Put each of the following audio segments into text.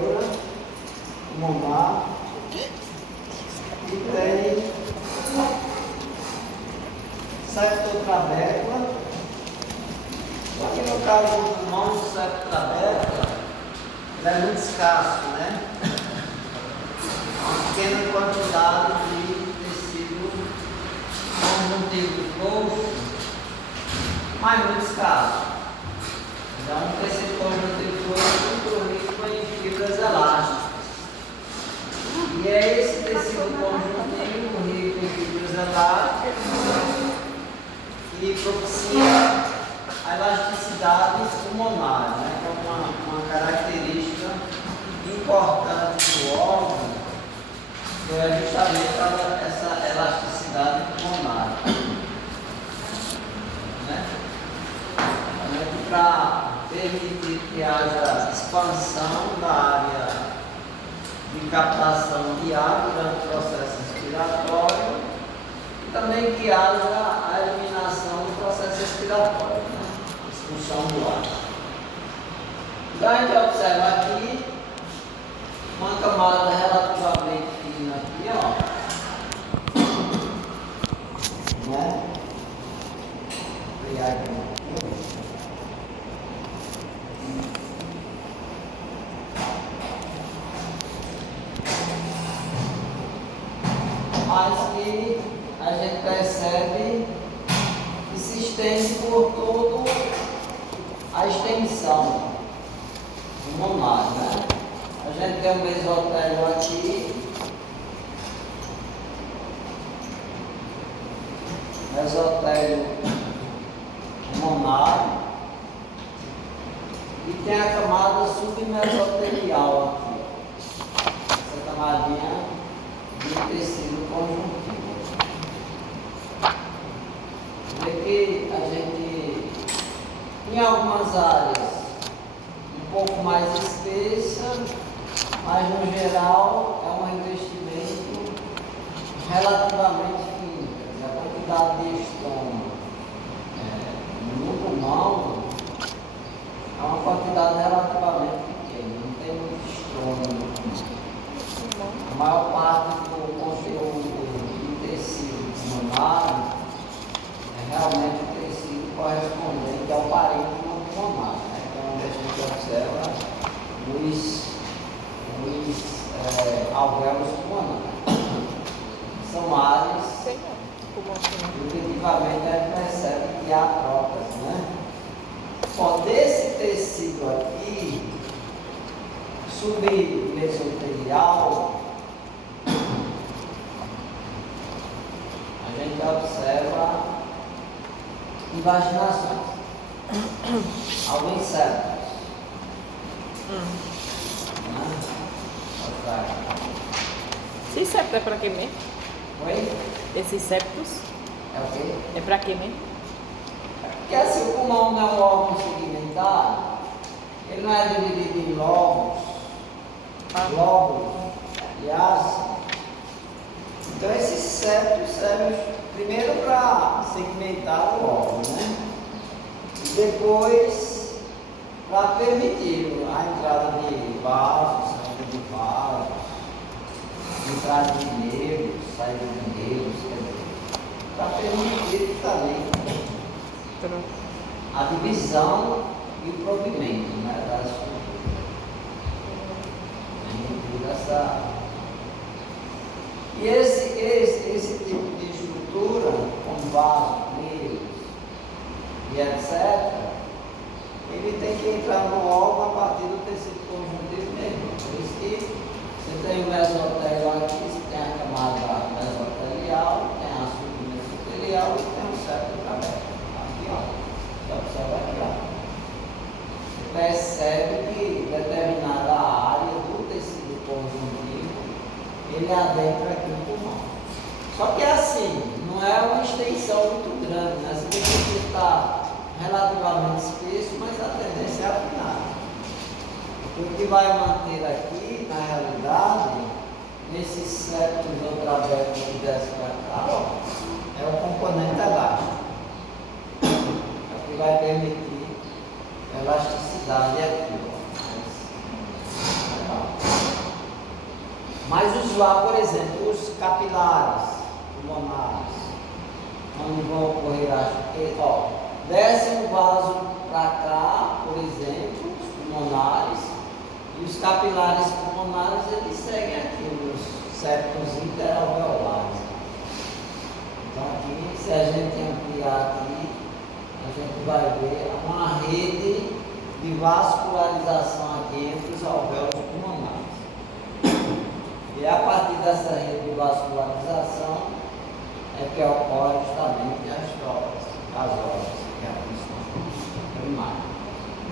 vértebra pulmonar e tem septo trabeca. Só que no caso do pulmão, o septo trabeca ele é muito escasso, né? Uma pequena quantidade de tecido conjuntivo do corpo, mas muito escasso. Então, o tecido conjuntivo do corpo é muito rico em fibras elásticas. E é esse tecido conjuntivo rico em fibras elásticas que propicia a elasticidade pulmonar, né? Que é uma característica importante do órgão, que é justamente essa elasticidade pulmonar. Né? Para permitir que haja expansão da área de captação de ar durante o processo respiratório e também que haja a eliminação do processo respiratório, né? Expulsão do ar. Então a gente observa aqui uma camada relativamente fina aqui, ó. Né? Vou pegar aqui. Mas que a gente percebe que se estende por toda a extensão pulmonar, né? A gente tem um mesotélio aqui, mesotélio pulmonar, e tem a camada submesotelial aqui, essa camadinha de tecido conjuntivo. Vê que a gente, em algumas áreas, um pouco mais espessa, mas no geral é um revestimento relativamente fino. A quantidade de estrônio no pulmão é uma quantidade relativamente pequena, não tem muito estrônio. A maior parte do conteúdo de tecido pulmonar é realmente o tecido correspondente ao parênquima pulmonar, né? Que é onde a gente observa os alvéolos pulmonares. São áreas que efetivamente a gente percebe que há trocas, né? Bom, desse tecido aqui, submesotelial, a gente observa invaginações, alguns septos. Esse septo é para quê mesmo? Oi? Esses septos É o quê? é para quê mesmo? Porque assim, o pulmão não é um órgão segmentado, ele não é dividido em lóbulos, aliás. Então esses septos servem primeiro para segmentar o órgão, né? E depois para permitir a entrada de vasos, saída de vasos, entrada de nervos, saída de nervos, quer dizer, para permitir também a divisão e o provimento, né, das estruturas. E esse tipo de estrutura, com vasos, nervos e etc., ele tem que entrar no órgão a partir do tecido conjuntivo mesmo. Por isso que você tem o mesotélio aqui, você tem a camada mesotelial, tem a submesotelial e tem o septo trabeco. Aqui, ó. Você observa aqui, ó. Você percebe que determinada área do tecido conjuntivo ele adentra aqui no pulmão. Só que assim, não é uma extensão muito grande, né? Você vê que ele está relativamente espesso, mas a tendência é afinar. O que vai manter aqui, na realidade, nesses septos ou travecos que desce para cá, ó, é o componente elástico. É o que vai permitir a elasticidade aqui, ó. Legal. Mas os por exemplo, os capilares pulmonares, onde vão ocorrer desce um vaso para cá, por exemplo, os pulmonares, e os capilares pulmonares eles seguem aqui nos septos interalveolares. Então aqui, se a gente ampliar aqui, a gente vai ver uma rede de vascularização aqui entre os alvéolos pulmonares. E a partir dessa rede de vascularização é que ocorre justamente as obras, que é a função primária.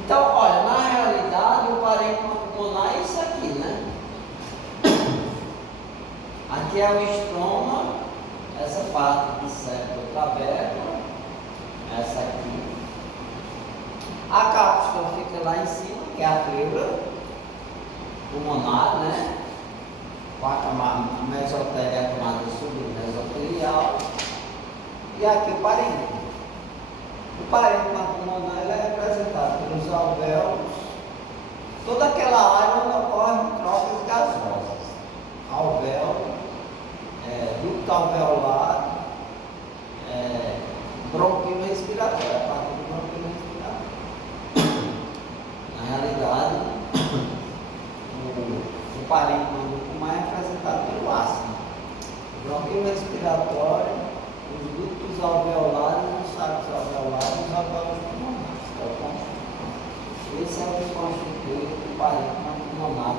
Então, olha, na realidade, o parênquima pulmonar é isso aqui, né? Aqui é o estroma, essa parte do septo caverna, essa aqui. A cápsula fica lá em cima, que é a pleura pulmonar, né? Com a camada mesotélia, a camada submesotelial. E aqui o parênquima. O parênquima pulmonar ele é representado pelos alvéolos, toda aquela área onde ocorrem trocas gasosas. Alvéolo, ducto alveolar, bronquilo respiratório, a parte do bronquilo respiratório. Na realidade, o parênquima do pulmão é representado pelo ácido. O bronquilo respiratório, os ductos alveolares, os sacos alveolares e os alvéolos pulmonares. Esse é o que constitui o parênquima pulmonar.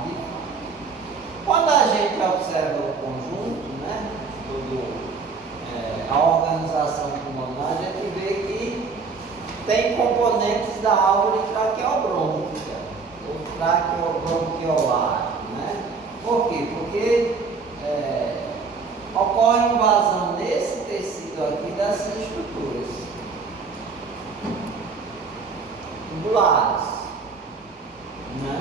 Quando a gente observa o conjunto, né, a organização pulmonar, a gente vê que tem componentes da árvore traqueobrônquica, ou traqueobronquiolar, né? Por quê? Porque ocorre invasão nesse tecido aqui dessas estruturas tubulares, né?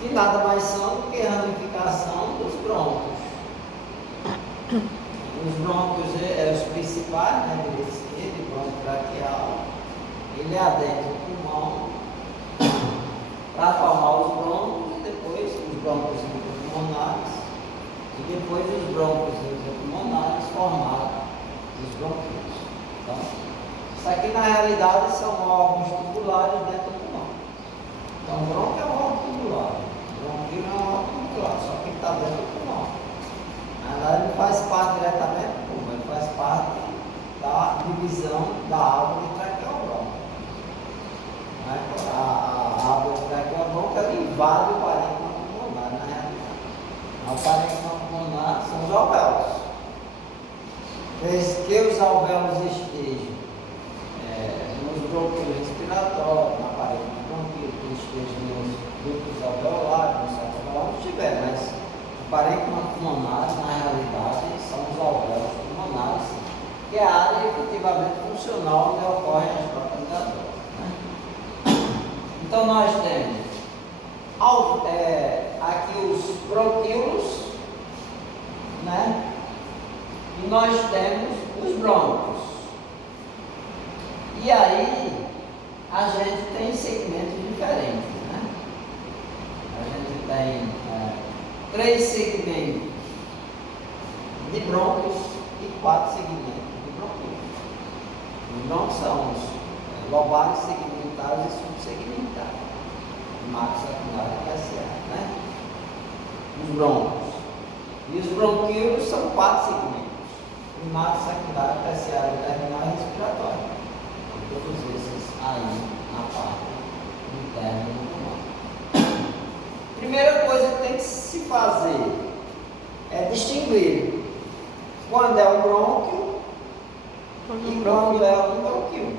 Que nada mais são do que a ramificação dos brônquios. Os brônquios os principais, né, direito e esquerdo, brônquio traqueal, ele adentra o pulmão para formar os brônquios e depois os brônquios intrapulmonares e depois os brônquios intrapulmonares formados os bronquíolos. Então, isso aqui na realidade são órgãos tubulares dentro do pulmão. Então, o brônquio é um órgão tubular, o bronquíolo é um órgão tubular, só que está dentro do pulmão. Ele não faz parte diretamente do pulmão, ele faz parte da divisão da árvore traqueobrônquica. A árvore traqueobrônquica invade o parênquima pulmonar, na realidade. O parênquima pulmonar são os alvéolos. Que os alvéolos estejam nos bronquíolos respiratórios, na parede do bronquíolo, que estejam nos ductos alveolares, no saco alveolar, não estiver, mas o parênquima pulmonar, na realidade, são os alvéolos pulmonares, que é a área efetivamente funcional onde ocorrem as trocas gasosas, né? Então, nós temos aqui os bronquíolos, né? E nós temos os brônquios. E aí, a gente tem segmentos diferentes, né? A gente tem 3 segmentos de brônquios e 4 segmentos de bronquíolos. Os brônquios são os lobares, segmentares e subsegmentares. Macro, secundário e terciário, né? Os brônquios. E os bronquíolos são 4 segmentos. Primário, secundário, terciário, terminal e respiratório. Todos esses aí na parte interna do pulmão. Primeira coisa que tem que se fazer é distinguir quando é um brônquio e quando é um bronquíolo,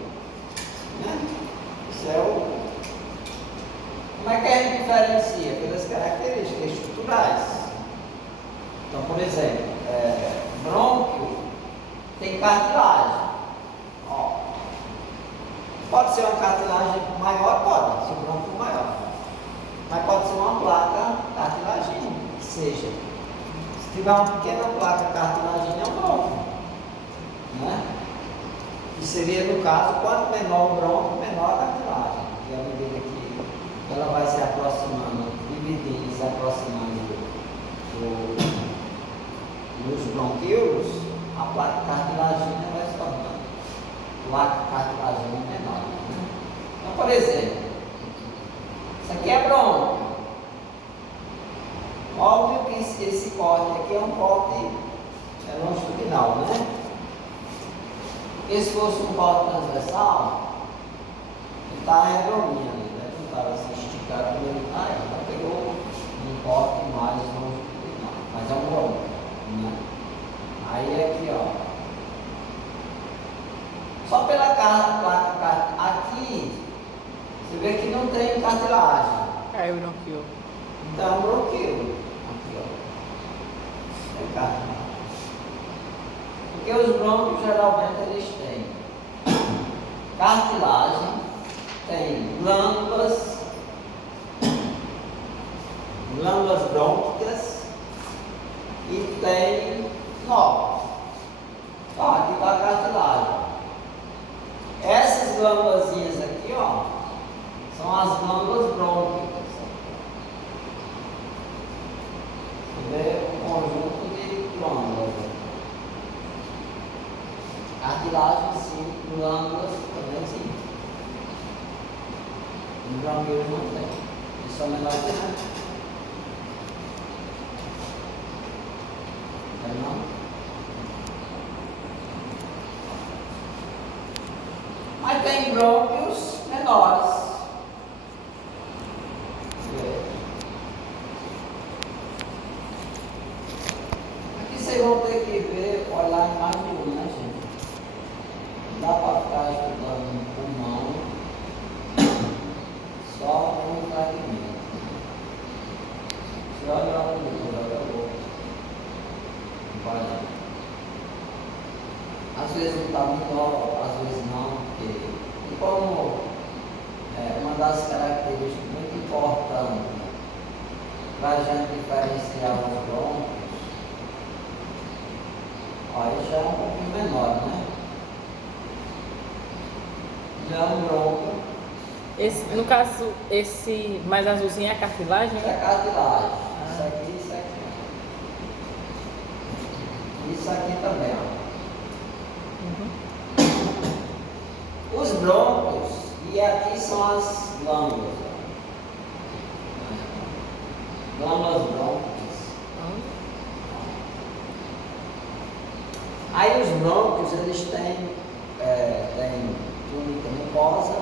né? Isso é o... Como é que a gente diferencia? Pelas características estruturais. Então, por exemplo, brônquio tem cartilagem. Ó, pode ser uma cartilagem maior, pode, se o brônquio for maior. Mas pode ser uma placa cartilagínea, que seja. Se tiver uma pequena placa cartilagínea, é um brônquio, né? Que seria, no caso, quanto menor o brônquio, menor a cartilagem. E à medida que ela vai se aproximando, dividindo e se aproximando do a placa cartilaginosa vai se tornando placa cartilaginosa menor. Né? Então, por exemplo, isso aqui é brônquio. Óbvio que esse corte aqui é um corte longitudinal, né? Porque se fosse um corte transversal, ele está redondinho ali, né? Não estava assim esticado como ele está, ela pegou um corte mais longitudinal, mas é um brônquio, né? Aí aqui, ó. Só pela placa aqui, você vê que não tem cartilagem. Aí o bronquio. Então é um bronquio. Aqui, ó. Tem cartilagem. Porque os brônquios geralmente eles têm cartilagem, tem glândulas brônquicas e tem nódulos. Tá, aqui está a cartilagem. Essas glândulazinhas aqui, ó, são as glândulas brônquicas. Você vê um conjunto de glândulas. Cartilagem, sim, glândulas também, sim. Os brônquios não tem. Eles são menores que não. Tem não? Mas tem brônquios menores. Aqui vocês vão ter que ver, olhar mais de um, né, gente? Não dá para ficar estudando um pulmão só com um fragmento. Você olha a cultura, olha a boca. Não vai não. Às vezes não está melhor, às vezes não, porque e como uma das características muito importantes para a gente diferenciar os brônquios, aí já é um pouquinho menor, né? Já é um brônquio. No caso, esse mais azulzinho é a cartilagem? Isso é cartilagem. Isso aqui, isso aqui. Isso aqui também, ó. Os brônquios, e aqui são as glândulas. Glândulas brônquicas. Aí os brônquios, eles têm túnica mucosa,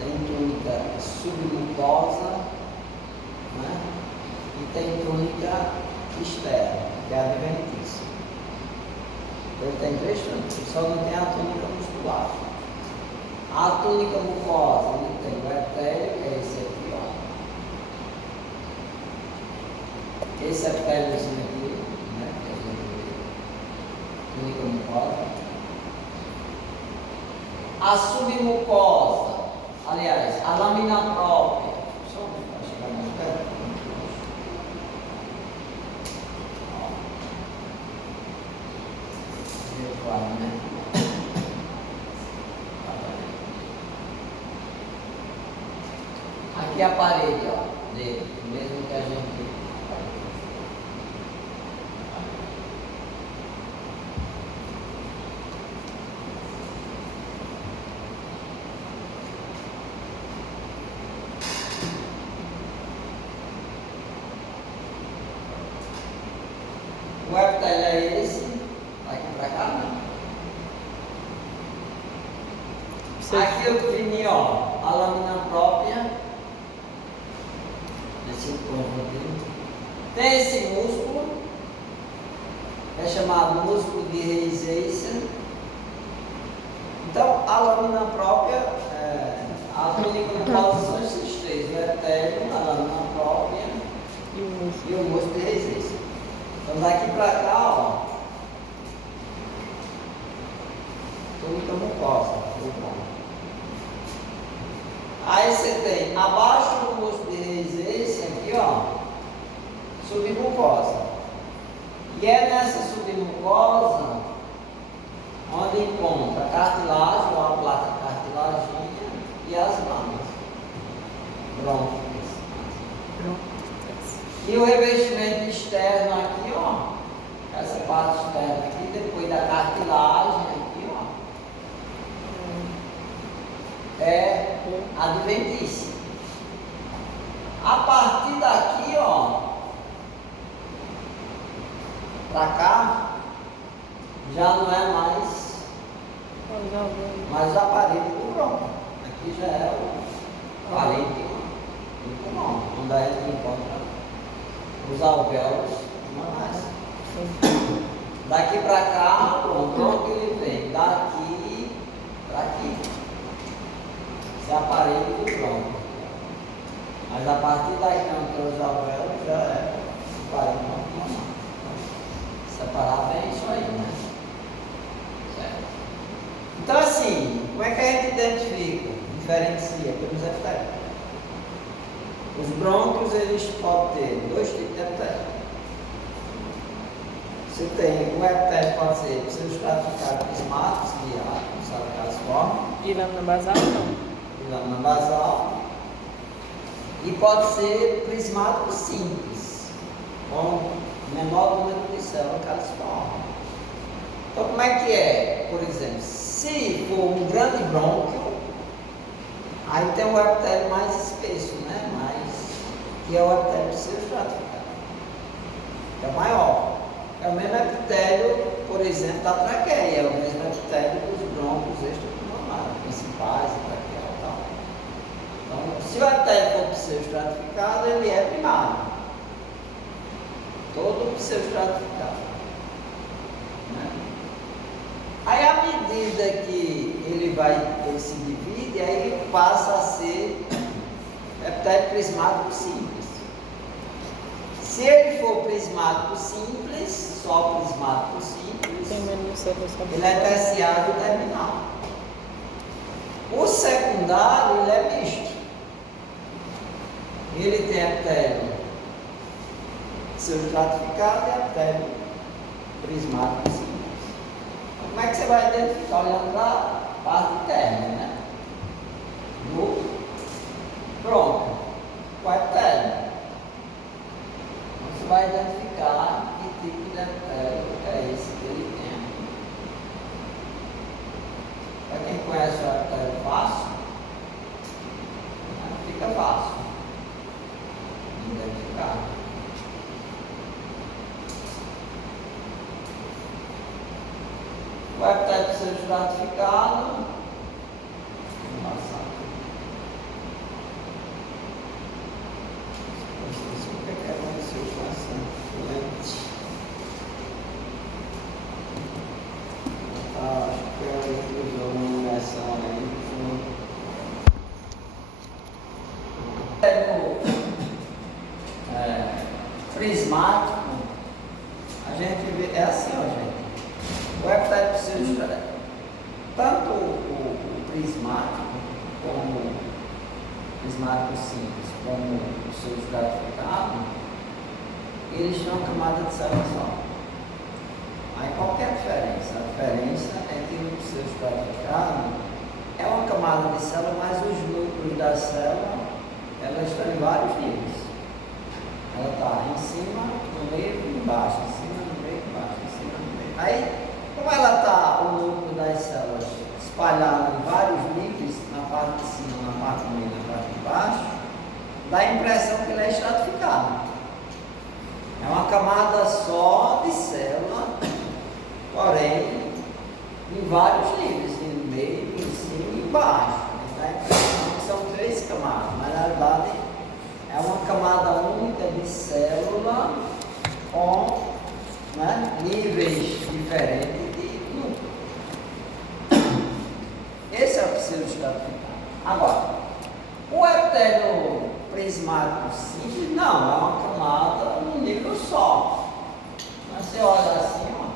tem túnica submucosa, né? E tem túnica externa, que é a adventícia. Ele tem três túnicas, só não tem a túnica muscular. A túnica mucosa, ele tem o epitélio, que é esse aqui, ó. Esse epitéliozinho aqui, né? Que a gente vê. Túnica mucosa. A submucosa, aliás, a lâmina própria. Só um pouquinho para chegar mais perto. Né? Aqui a parede, ó, dele, mesmo que a gente. O epitélio é esse, aqui para cá, né? Aqui eu defini, ó, a lâmina própria desse conjunto. Tem esse músculo, é chamado músculo de Reisertsen. Então, a lâmina própria, a túnica mucosa são esses três: o epitélio, a lâmina própria e o músculo de Reisertsen. Então, daqui para cá, ó, túnica mucosa, muito bom. Aí você tem abaixo do músculo de Reisertsen aqui, ó, submucosa. E é nessa submucosa onde encontra a cartilagem, ou a placa cartilaginha, e as glândulas brônquicas. E o revestimento externo aqui, ó, Essa parte externa aqui, depois da cartilagem aqui, ó, é adventícia. A partir daqui, ó, pra cá, já não é mais o aparelho do bronco. Aqui já é o aparelho do pulmão, onde a gente encontra os alvéolos pulmonares. Daqui para cá, o bronco ele vem daqui para aqui. Esse é o aparelho do bronco. Mas a partir daqui onde os alvéolos já é o aparelho pulmonar. Separar bem isso aí, né? Certo? Então assim, como é que a gente identifica, diferencia pelos epitélios? Os brônquios, eles podem ter dois tipos de epitélio. Você tem, o epitélio pode ser pseudoestratificado prismático, ciliado, sabe aquelas formas? E lâmina basal não? E lâmina basal. E pode ser prismático simples, com menor número de células calciformes. Então, como é que é? Por exemplo, se for um grande brônquio, aí tem um epitélio mais espesso, né? Que é o epitélio pseudoestratificado, que é maior. É o mesmo epitélio, por exemplo, da traqueia, é o mesmo epitélio dos brônquios extrapulmonares, principais, traqueal e tal. Então, se o epitélio for pseudoestratificado, ele é primário. Todo pseudoestratificado. Né? Aí, à medida que ele se divide, aí passa a ser epitélio prismático simples. Se ele for prismático simples, só prismático simples, ele é terciário terminal. O secundário, ele é misto. Ele tem epitélio pseudoestratificado e epitélio prismático simples. Então, como é que você vai identificar? Olhando para a parte interna, né? No bronco, o epitélio. Você vai identificar que tipo de epitélio é esse que ele tem. Para quem conhece o epitélio fácil, fica fácil de identificar. O epitélio precisa ser estratificado. Vamos passar. O que aconteceu com essa lente? Acho que ela usou uma inversão aí. Prismático, a gente vê, é assim, ó, gente. O epitélio pseudoestratificado, tanto o prismático como o prismático simples, como o pseudoestratificado, eles têm uma camada de células só. Aí qual que é a diferença? A diferença é que no pseudoestratificado é uma camada de célula, mas os núcleos da célula, elas estão em vários níveis. Ela está em cima, no meio e embaixo, em cima, no meio e embaixo, em cima, no meio. Aí, como ela está, o núcleo das células espalhado em vários níveis, na parte de cima, na parte do meio, na parte de baixo, dá a impressão que ele é estratificado. É uma camada só de célula, porém, em vários níveis, no meio, em cima e embaixo. Dá a impressão que são 3 camadas, mas na verdade é uma camada única de célula com, né, níveis diferentes de núcleo. Esse é o pseudoestratificado. Agora, o epitélio prismático simples, não, é uma camada num nível só. Mas você olha assim, ó.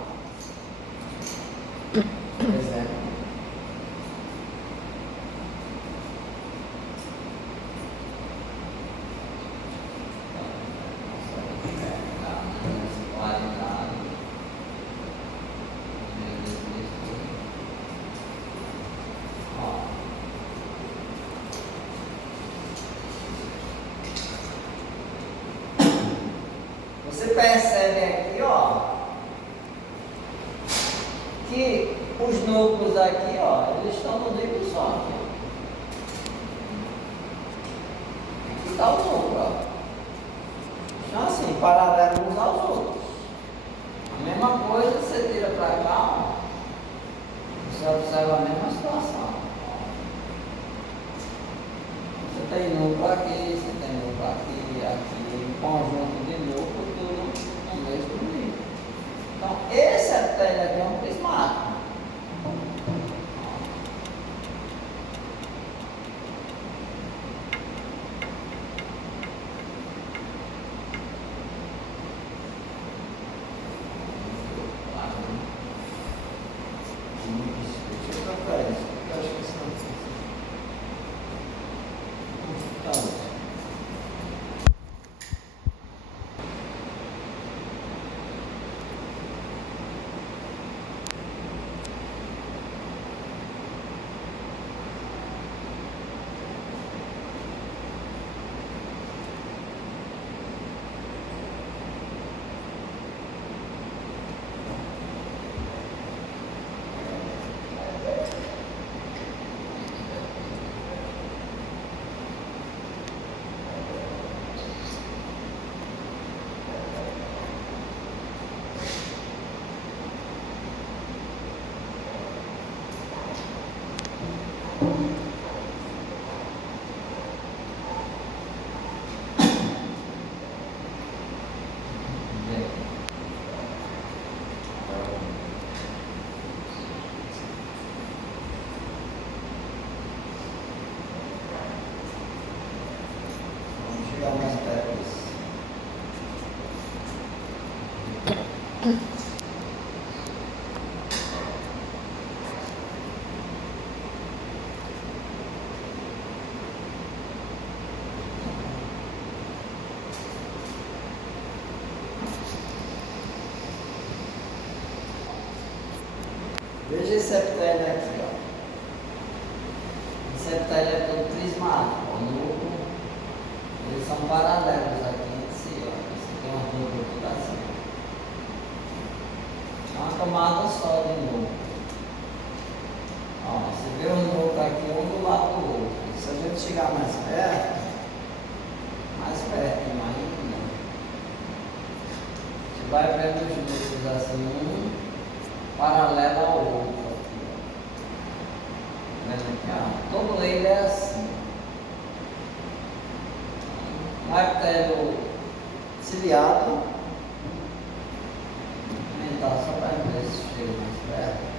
Por exemplo. Você percebe aqui, ó, E os núcleos aqui, ó, eles estão no nível só aqui. Aqui está o núcleo, ó. Então assim, paralelo uns aos outros. A mesma coisa você tira para cá, ó. Você observa a mesma situação. Você tem núcleo aqui, você tem núcleo aqui, aqui, um conjunto de núcleo, tudo no mesmo nível. Então, esse epitélio aqui é um prismático. Deixa eu trocar isso, porque eu acho que isso não precisa. Vamos chegar mais perto disso. Veja esse epitélio aqui, ó. Esse epitélio é todo prismático, ó. Núcleo, eles são paralelos aqui entre si, ó. Esse aqui é uma núcleo tudo assim. É uma camada só de núcleo. Ó, você vê o núcleo aqui um do lado do outro. Se a gente chegar mais perto ainda, você vai vendo os núcleos assim, um paralelo ao outro aqui, ó. Vendo aqui, ó. Todo ele é assim. Um epitélio ciliado. Aumentar só para ver se chega mais perto.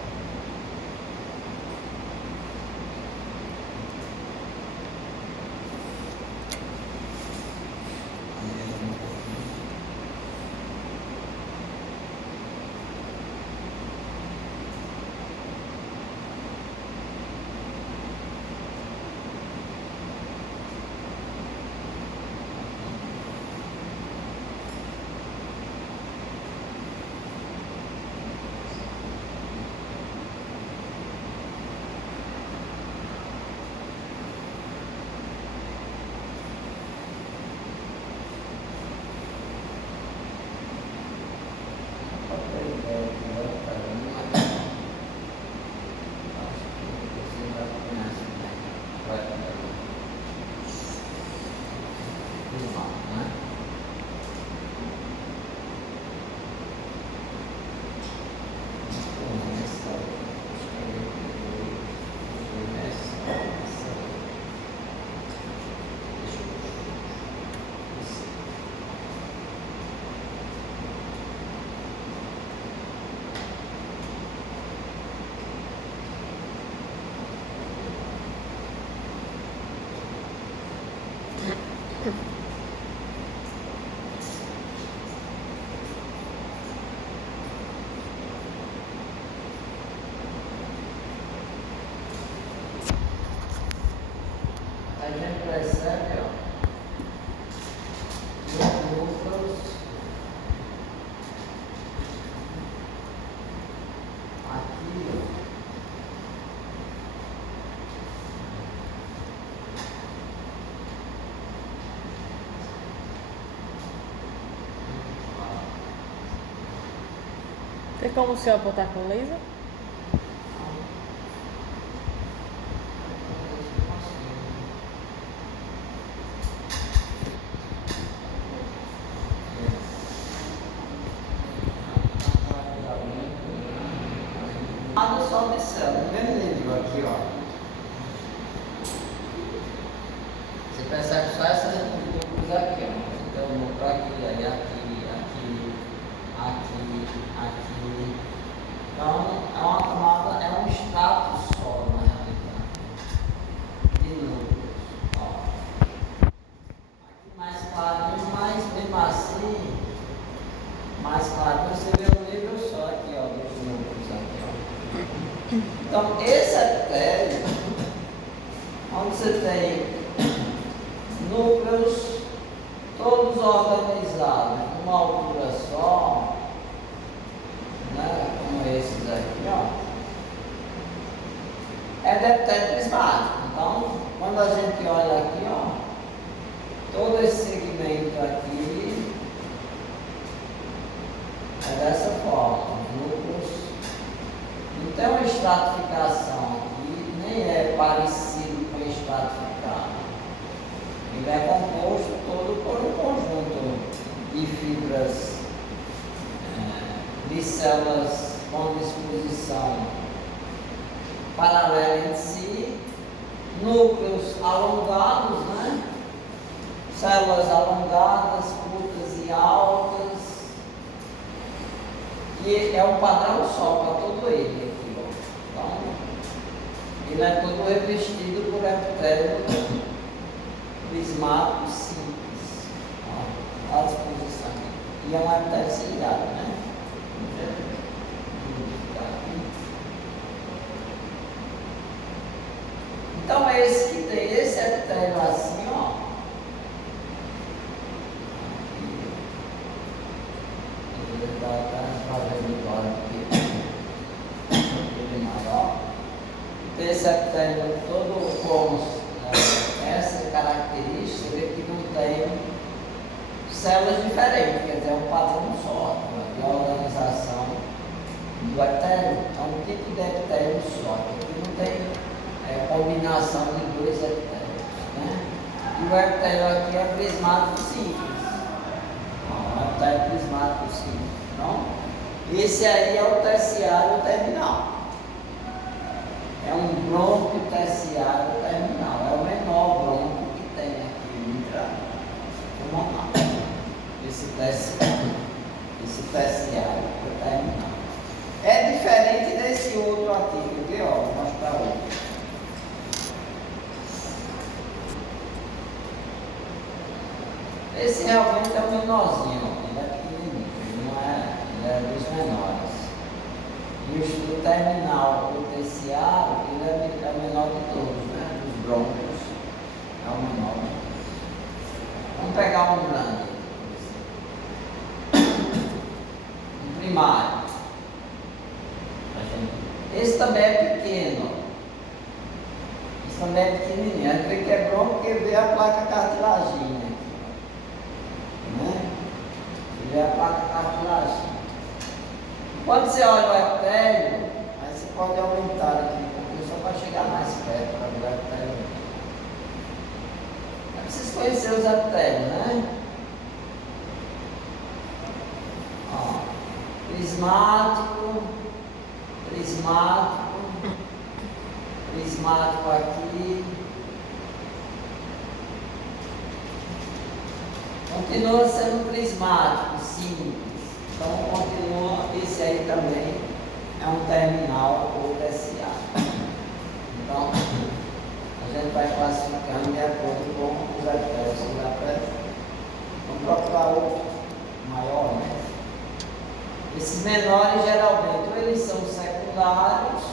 A gente percebe, ó, que os núcleos aqui, ó, Tem como o senhor apontar com laser? célula, no mesmo nível aqui, ó. Você percebe só essas núcleos aqui, ó. Então, o núcleo aqui, aí aqui, aqui, aqui, aqui. Então, é uma camada, é um extrato só, na realidade, de núcleos, ó. Aqui mais clarinho, mas mesmo assim, mais clarinho, você vê um nível só aqui, ó, dos núcleos aqui, ó. Então, esse epitélio, onde você tem núcleos todos organizados numa altura só, né, como esses aqui, ó, é de epitélio prismático. Então, quando a gente olha aqui, ó, todo esse segmento aqui é dessa forma, os núcleos não tem uma estratificação aqui, nem é parecido com estratificado. Ele é composto todo por um conjunto de fibras, de células com disposição paralela entre si, núcleos alongados, né? Células alongadas, curtas e altas, e é um padrão só para todo ele aqui, ó. Então, ele é todo revestido por epitélio prismático simples, ó, à disposição. E é um epitélio ciliado, né? Então é esse que tem esse epitélio assim, ó. Ele está transparente agora aqui, maior. Tem esse epitélio todo com essa característica, você vê que não tem células diferentes, quer dizer, é um padrão só de organização do epitélio, é um tipo de epitélio só, aqui não tem combinação de dois epitélios, né? E o epitélio aqui é prismático simples, o epitélio prismático simples, não? Esse aí é o terciário terminal. É um brônquio terciário terminal, é o menor brônquio que tem aqui intrapulmonar. Esse terciário terminal. É diferente desse outro aqui, quer ver? Ó, vou mostrar outro. Esse realmente é o menorzinho, ele é pequenininho, ele é dos menores. E o terminal, o terciário, ele é o menor de todos, né? Dos brônquios, é o menor. Vamos pegar um grande, um primário. Esse também é pequeno. Esse também é pequenininho. A gente vê que é brônquio porque vê a placa cartilagínea aqui, né? Vê a placa cartilagínea. Quando você olha o epitélio, aí você pode aumentar aqui um pouquinho só para chegar mais perto para ver o epitélio. É preciso conhecer os epitélios, né? Ó, prismático, prismático, prismático aqui. Continua sendo prismático, simples. Então, continua, esse aí também é um terminal ou terciário. Então, a gente vai classificando de acordo com os epitélios que dá para. Vamos procurar outro maior, né? Esses menores, geralmente, ou eles são secundários,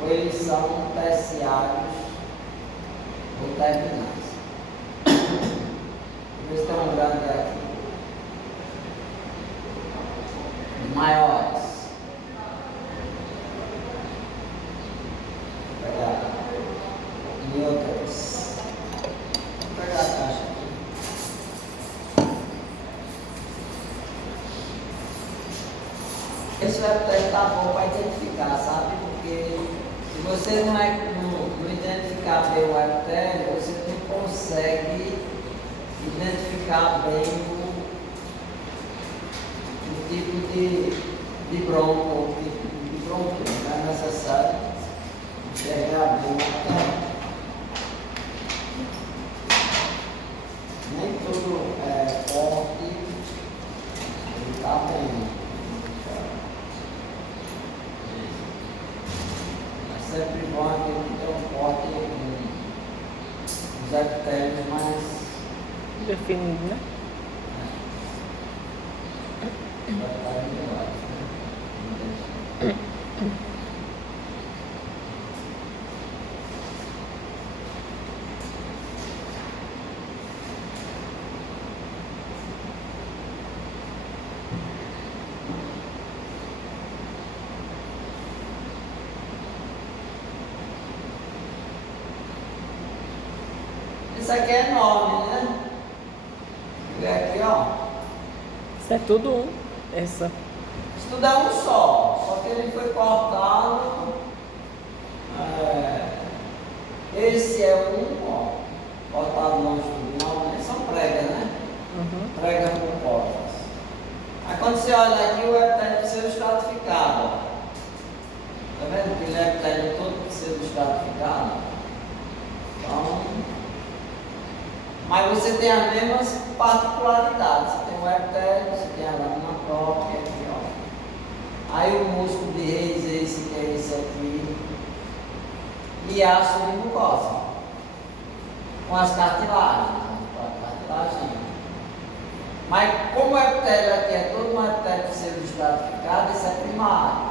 ou eles são terciários ou terminais. Vamos ver se tem um grande aqui. Maiores. Vou pegar Newtons. Vou pegar a caixa aqui. Esse epitélio está bom para identificar, sabe? Porque se você não identificar bem o epitélio, você não consegue identificar bem o tipo de bronco, o tipo de pronto, não é necessário enxergar bem até. Nem tudo é forte, ele está bem. É sempre bom aquele que tem um corte com os epitelios mais Definido, né? vai estar melhores, né? Isso aqui é enorme, né? Vê aqui, ó. Isso é tudo um. Essa. Isso tudo é um só que ele foi cortado. Esse é um, ó, cortado longitudinalmente, são pregas, né? Uhum. Pregas compostas. Aí quando você olha aqui, o epitélio pseudo estratificado, ó. Tá vendo que ele é epitélio todo pseudo estratificado? Então, mas você tem as mesmas particularidades. Você tem o epitélio, você tem a lâmina própria aqui, ó. Aí o músculo de Reis, esse que é esse aqui. E a submucosa. Com as cartilagens. Com a cartilagem. Mas como o epitélio aqui é todo um epitélio pseudo estratificado, esse é primário.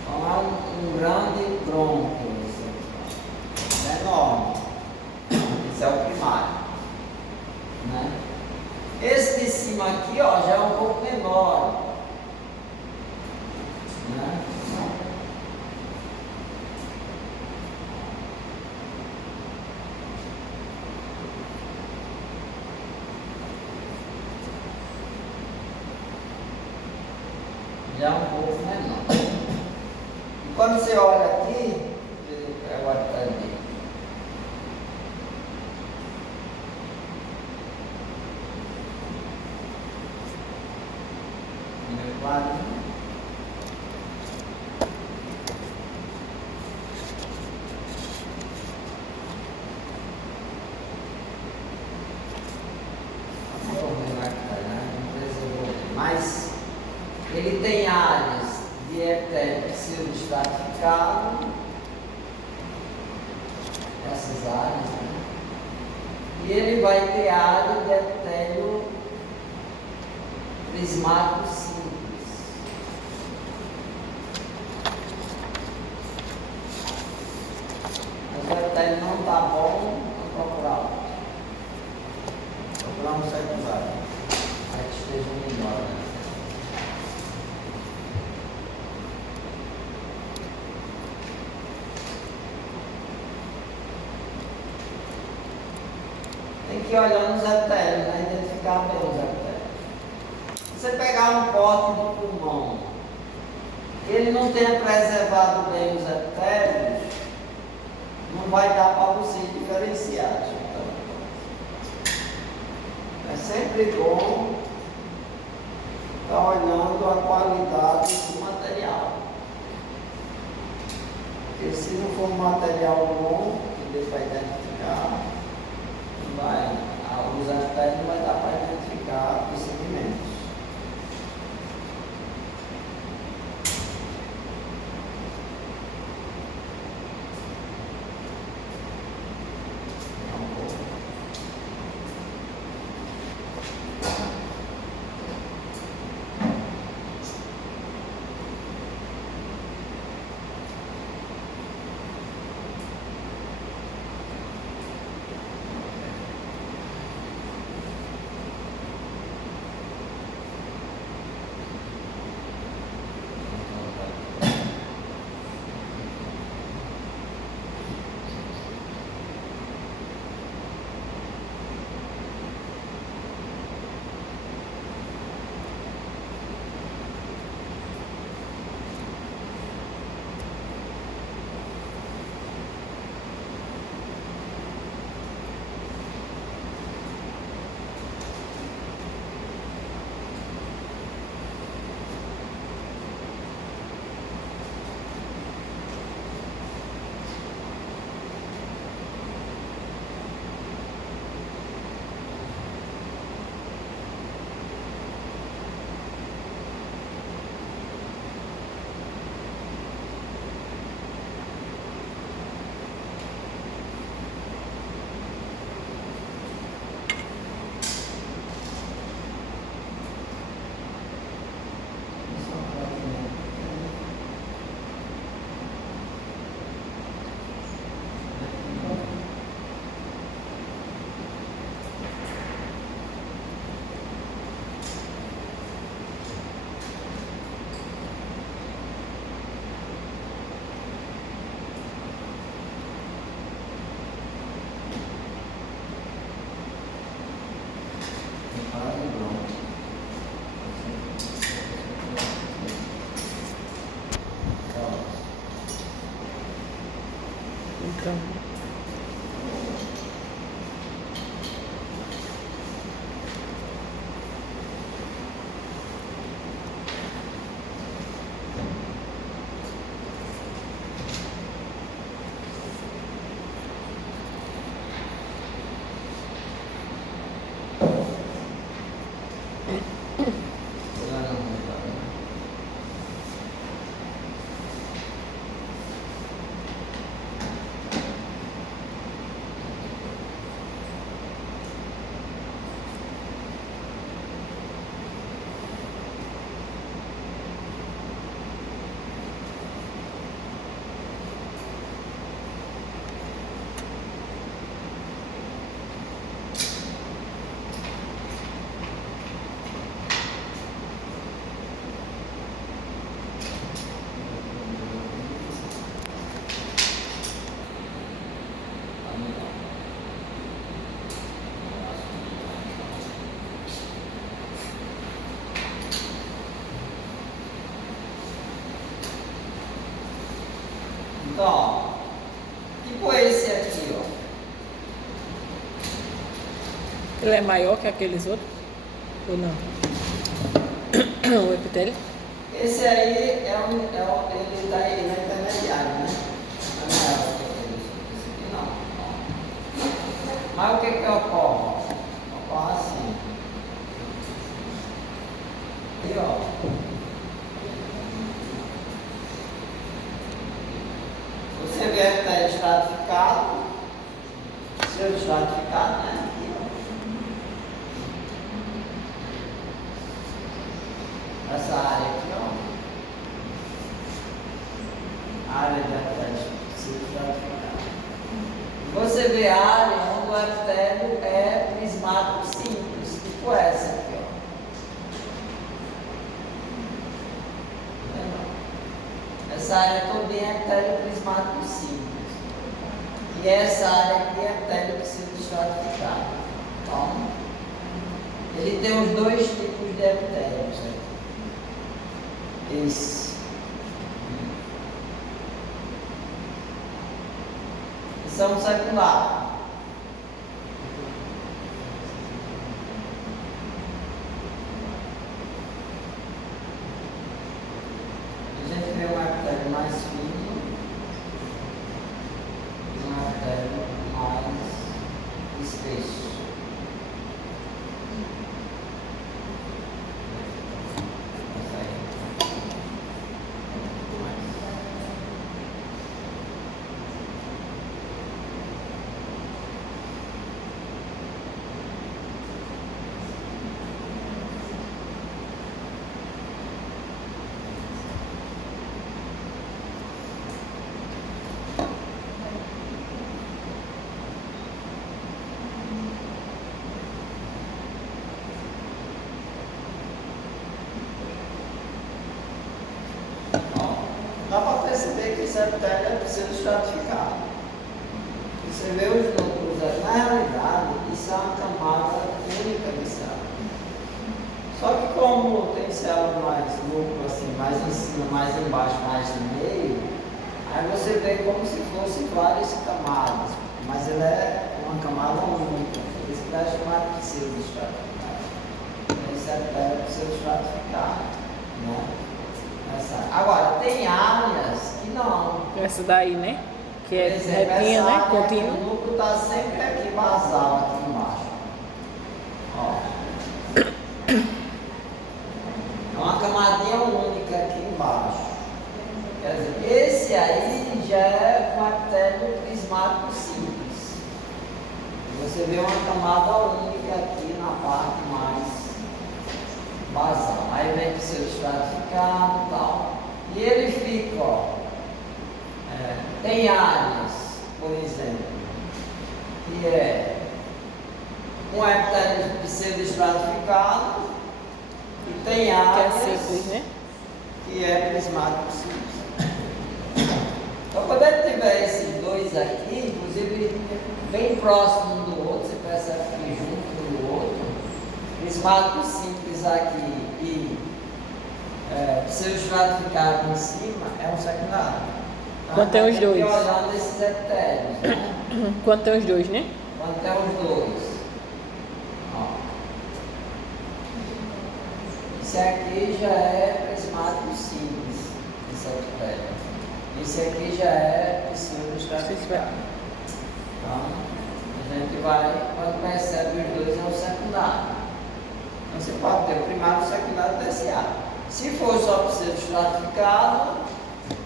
Então é um grande bronco. Esse é enorme. Esse é o primário, né? Esse de cima aqui, ó, já é um pouco menor, né? Já é um pouco menor. E quando você olha aqui, é o epitélio dele. Claro. Mas ele tem áreas de epitélio pseudo estratificado, essas áreas, né? E ele vai ter área de epitélio prismático simples. Mas o epitélio não está bom, vou procurar outro. Procurar um secundário. Aí que esteja melhor, né? Tem que olhar nos epitélios, né? Identificar bem os epitélios. Se você pegar um corte do pulmão, ele não tenha preservado bem os epitélios, não vai dar para você diferenciar. É sempre bom estar olhando a qualidade do material. Porque se não for um material bom, que dê para identificar, não vai, os epitélios não vai dar para identificar os segmentos. Quase não. Então. Então, ó, tipo esse aqui, ó. Ele é maior que aqueles outros? Ou não? O epitélio? Esse aí ele tá aí na intermediária, né? Não é esse aqui não. Ó. Mas o que que ocorre? Ocorre assim. Aqui, ó. Você vê que está estratificado, seu estratificado, né? Aqui, ó. Essa área aqui, ó. A área de epitélio estratificado. Você vê a área onde o epitélio é prismático simples, tipo essa aqui, ó. Essa área toda é epitélio prismático simples. E essa área aqui é epitélio pseudoestratificado. Então, ele tem os dois tipos de epitélios aqui. Esse. E são secundários. A gente vê um epitélio mais fino e um epitélio mais espesso. Dá para perceber que esse epitélio é pseudoestratificado. Você vê os núcleos, na realidade, isso é uma camada única de células. Só que como tem células mais núcleo, assim, mais em cima, mais embaixo, mais no meio, aí você vê como se fossem várias camadas, mas ele é uma camada única. Por isso que é chamado de pseudoestratificado. Esse epitélio é pseudoestratificado, né? Agora, tem áreas que não. Essa daí, né? Que é Por exemplo, retinha, essa né? área aqui, Contínua. o núcleo está sempre aqui basal, aqui embaixo. Ó. É uma camadinha única aqui embaixo. Quer dizer, esse aí já é um epitélio prismático simples. Você vê uma camada única aqui na parte mais basal. Aí vem o seu estratificado e tal. E ele fica, ó. Tem áreas, por exemplo, que é um epitélio pseudoestratificado e tem Que é áreas simples, né? que é prismático simples. Então, quando ele tiver esses dois aqui, inclusive bem próximo um do outro, você percebe que junto um do outro, eles prismático simples aqui e pseudo estratificado em cima é um secundário. Então, Quando tem os dois. Tem que olhando esses epitélios, né? Quando tem os dois, né? Quando tem os dois. Ó. Esse aqui já é prismático simples, esse epitélio. Esse aqui já é pseudo estratificado. Então, a gente vai, quando percebe os dois, é o secundário. Então, você pode ter o primário, o secundário e o terciário. Se for só pseudo estratificado,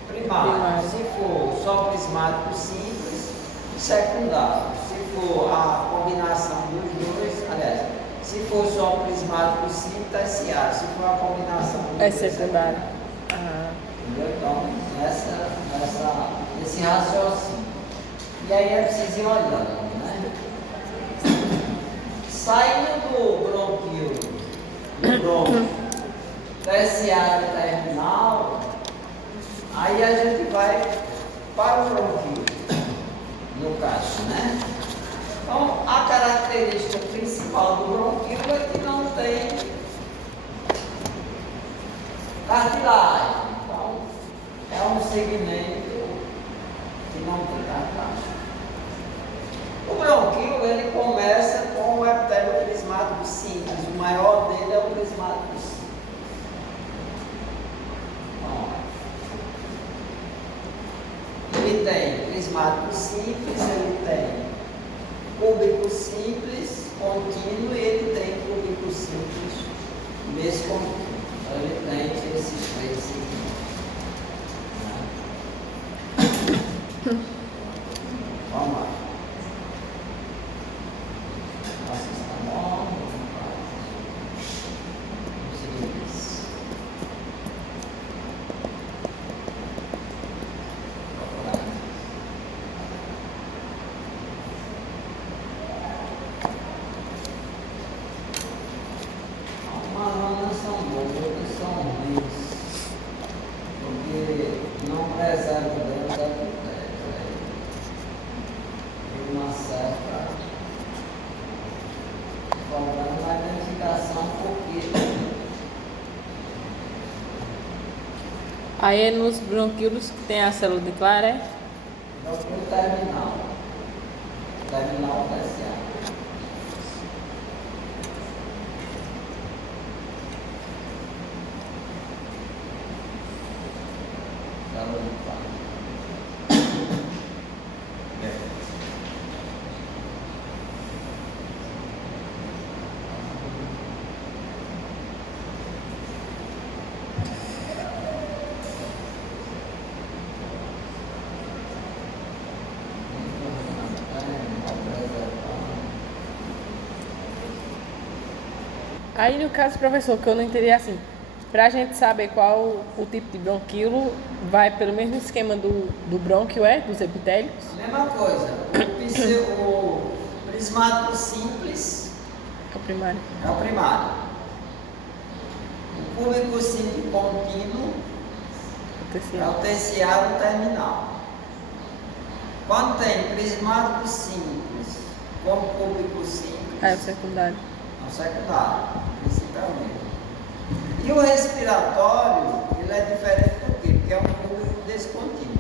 primário. Se for só prismático simples, secundário. Se for a combinação dos dois, aliás, se for só prismático simples, terciário. Se for a combinação dos dois, secundário. Entendeu? Então, esse raciocínio. E aí é preciso ir olhando, né? Saindo do bronquio, terciário terminal, aí a gente vai para o bronquio, no caso, né? Então, a característica principal do bronquio é que não tem cartilagem. Então, é um segmento que não tem cartilagem. O bronquio, ele começa com o epitélio prismático simples. O maior dele é o prismático simples. Ele tem prismático simples, ele tem cúbico simples, contínuo, e ele tem cúbico simples mescontínuo. Então, ele tem esses três segmentos. Vamos lá. Nossa, está bom. Vamos seguir isso. Algumas são boas, outras são ruins, porque não preservam bem os epitérios. Tem uma certa problema na identificação, porque Aí é nos bronquíolos que tem a célula de Clara, é? o terminal terciário. Célula de Clara. Aí no caso, professor, que eu não entendi assim, pra gente saber qual o tipo de bronquíolo, vai pelo mesmo esquema do brônquio, dos epitélios? Mesma coisa, o prismático simples É o primário. é o primário. O cúbico simples contínuo O é terciário. o terciário terminal. Quando tem prismático simples com cúbico simples, É o secundário. é o secundário, principalmente. E o respiratório, ele é diferente do quê? Porque é um cúbico descontínuo.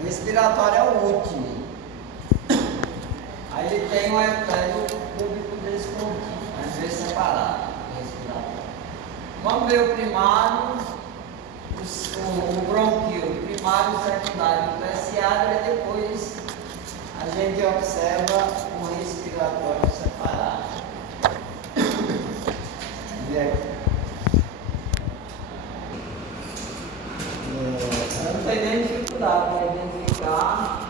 O respiratório é o último. Aí ele tem um epitélio cúbico descontínuo, às vezes separado, o respiratório. Vamos ver o primário, o bronquíolo, primário, secundário e terciário, e depois a gente observa o respiratório separado. Eu não tenho nem dificuldade para identificar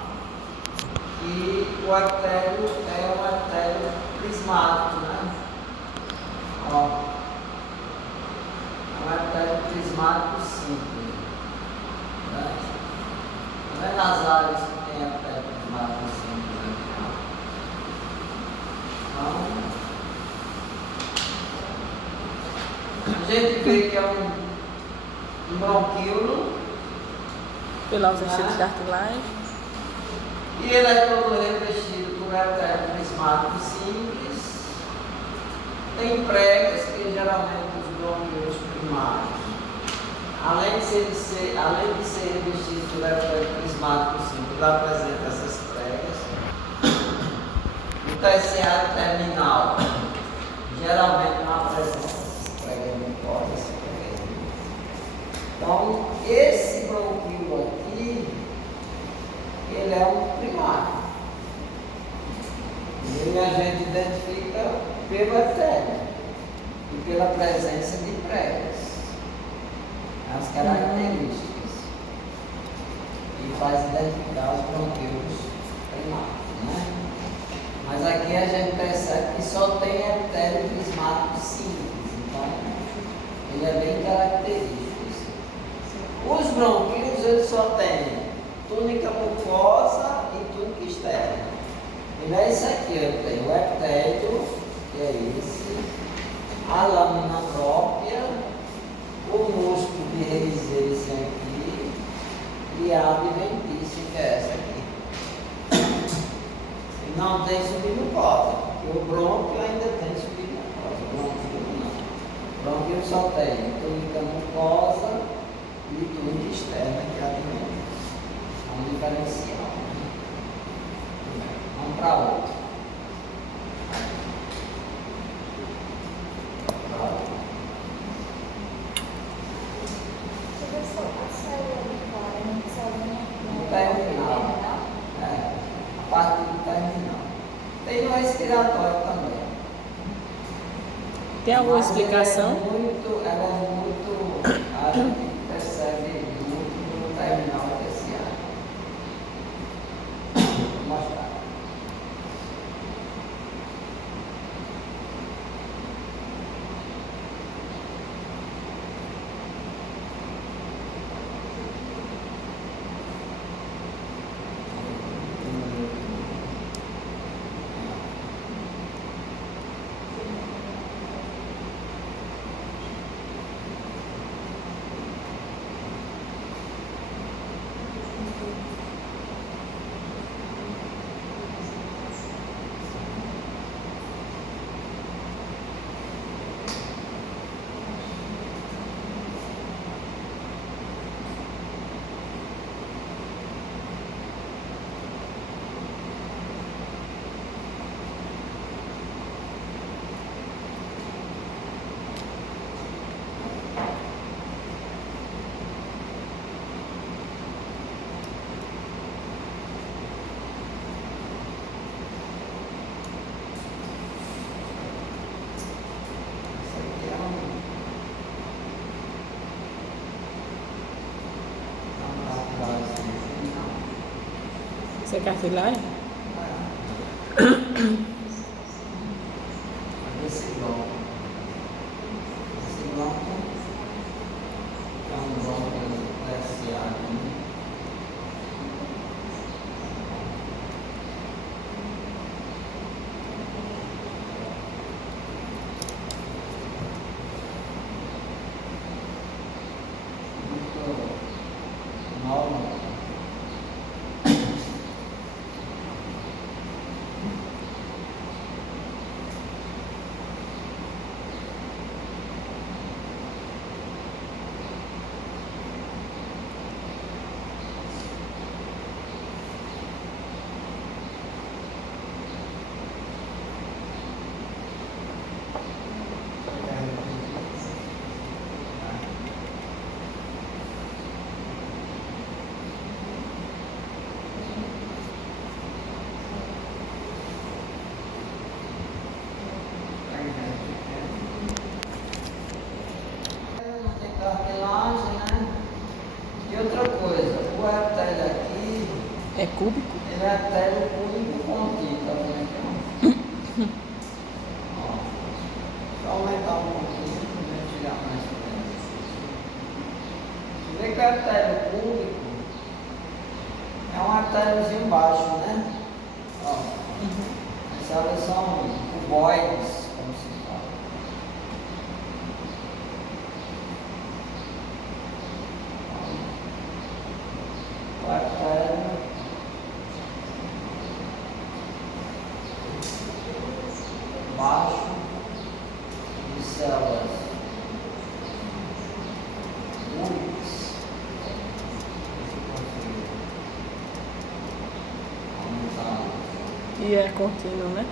que o epitélio é um epitélio prismático, né? Ó, é um epitélio prismático simples, né? Não é nas áreas que tem epitélio prismático simples, né? Então, a gente vê que é um bronquíolo, Pela ausência de cartilagem. e ele é todo revestido por epitélio prismático simples Tem pregas que geralmente os brônquios primários, além de ser revestidos por epitélio prismático simples, apresenta essas pregas. O terciário terminal geralmente não apresenta essas pregas mucosas. Então, esse bronquíolo aqui, ele é um primário. E a gente identifica pelo epitélio e pela presença de pregas, as características, e faz identificar os bronquíolos primários, né? Mas aqui a gente percebe que só tem epitélio prismático simples, então ele é bem característico. Os bronquíolos eles só têm túnica mucosa e túnica externa. E não é isso aqui, eu tenho o epitélio, que é esse, a lâmina própria, o músculo de reizência aqui e a adventícia, que é essa aqui. E não tem submucosa, porque o brônquio ainda tem submucosa, o brônquio não. O brônquio só tem túnica mucosa e túnica externa, que é a adventícia. É um diferencial. Vamos para outro. Terminal. A parte do terminal. Tem no respiratório também. Tem alguma Mas explicação? Ela é muito, a gente percebe muito no terminal terciário. Vou mostrar. Isso é cartilagem? Esse bloco é um bloco terciário. Muito novo. Cartilagem, né? E outra coisa, o epitélio aqui, É cúbico? ele é epitélio único contínuo, tá vendo aqui? Ó, só aumentar um pouquinho para a gente tirar mais pra dentro. Você vê que o epitélio cúbico é um epitéliozinho baixo, né? Ó, essas elas são cuboides, como se fala. Baixo células únicas. E é contínuo, né?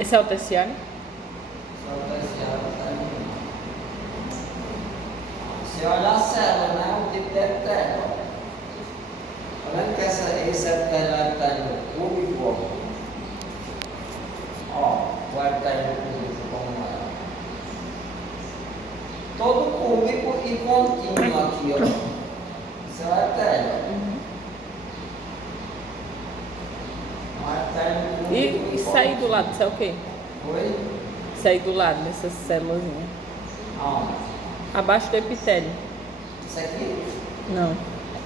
Esse é o terciário? Só o terciário terminal. Se olhar a célula, né? O tipo de epitélio. Tá vendo que esse epitélio é epitélio cúbico? Ó, o epitélio cúbico como é. Todo cúbico e contínuo aqui, ó. Isso é o epitélio. E sair do lado, isso é o quê? Oi? Sair do lado dessas células. Aonde? Abaixo do epitélio. Isso aqui? Não.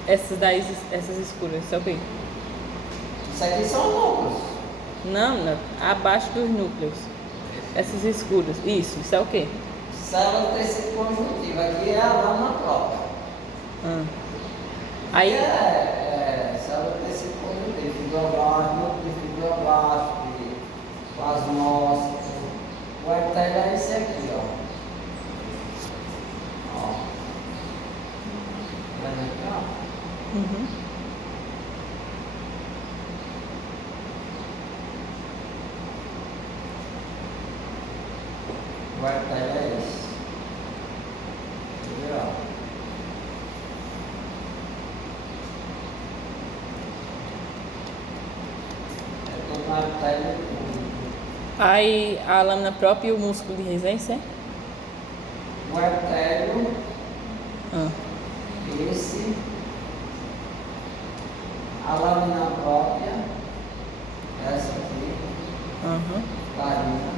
Essas daí, essas escuras, isso é o quê? Isso aqui são núcleos. Não. Abaixo dos núcleos. Essas escuras. Isso é o quê? Célula do tecido conjuntivo. Aqui é a lâmina própria. Aí. Célula do tecido conjuntivo. Fibroblasto, núcleo de fibroblasto, plasmócito. O epitélio é esse aqui, ó. Ó. Tá vendo aqui, ó? O epitélio é esse. Entendeu? É todo um epitélio público. Aí a lâmina própria e o músculo de resistência? O epitélio, esse, a lâmina própria, essa aqui, clarina,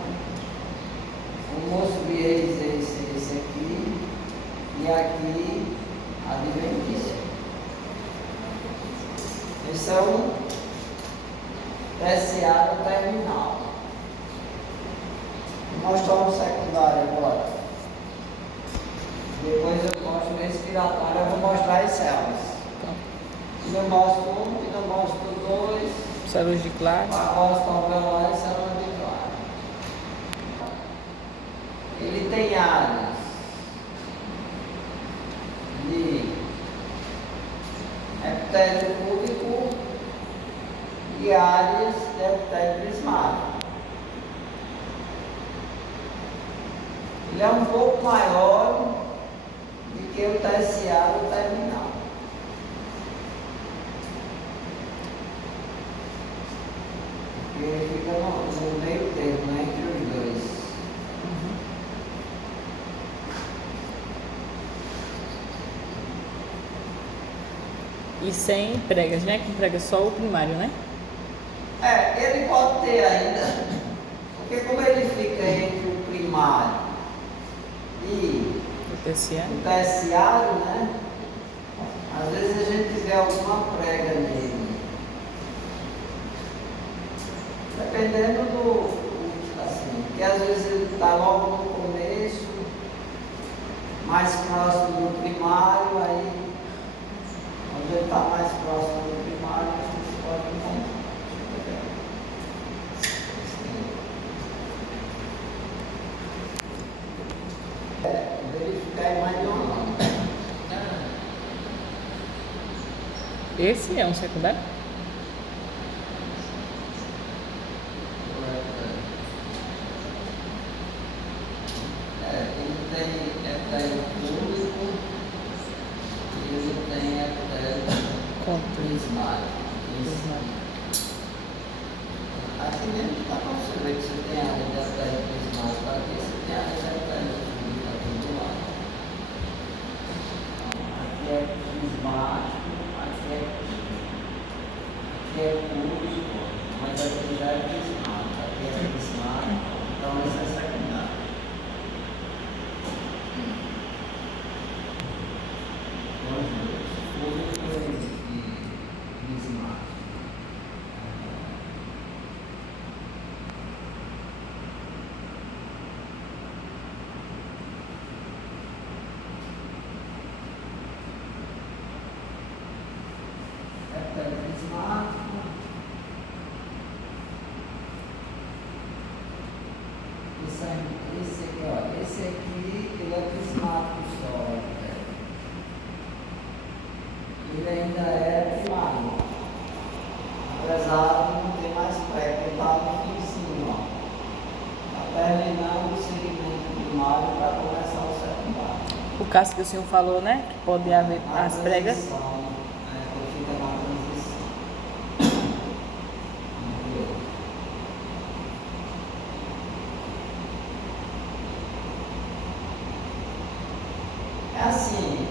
o músculo de resistência, esse aqui, e aqui, a adventícia. Esse é o terciário terminal. Vou mostrar o secundário agora. Depois eu mostro o respiratório, eu vou mostrar as células. E eu mostro um, e eu mostro dois. Células de Clark. Mostro alveolar e célula de Clark. Ele tem áreas de epitélio cúbico e áreas de epitélio prismático. Ele é um pouco maior do que o terciário terminal. Porque ele fica no meio termo, né, entre os dois. E sem pregas, né? Com prega só o primário, né? Ele pode ter ainda, porque como ele fica entre o primário e O terciário. o terciário, né? Às vezes a gente vê alguma prega nele. Dependendo assim, porque às vezes ele está logo no começo, mais próximo do primário, aí quando ele está mais próximo do primário, a gente pode encontrar. Verificar a imagem ou não. Esse é um secundário? Ele tem epitélio público e ele tem epitélio prismático. Aqui dentro dá para você ver que você tem área de epitélio prismático, aqui você tem área de epitélio público aqui do lado. Aqui é prismático, aqui é público. esse aqui, ó, esse aqui, ele é prismático só, né? Ele ainda é primário, apesar de não ter mais prego, ele está no finzinho, ó. Está terminando o segmento primário para começar o secundário. O caso que o senhor falou, né? Que pode haver Na as pregas. transição, ele fica na transição. É assim,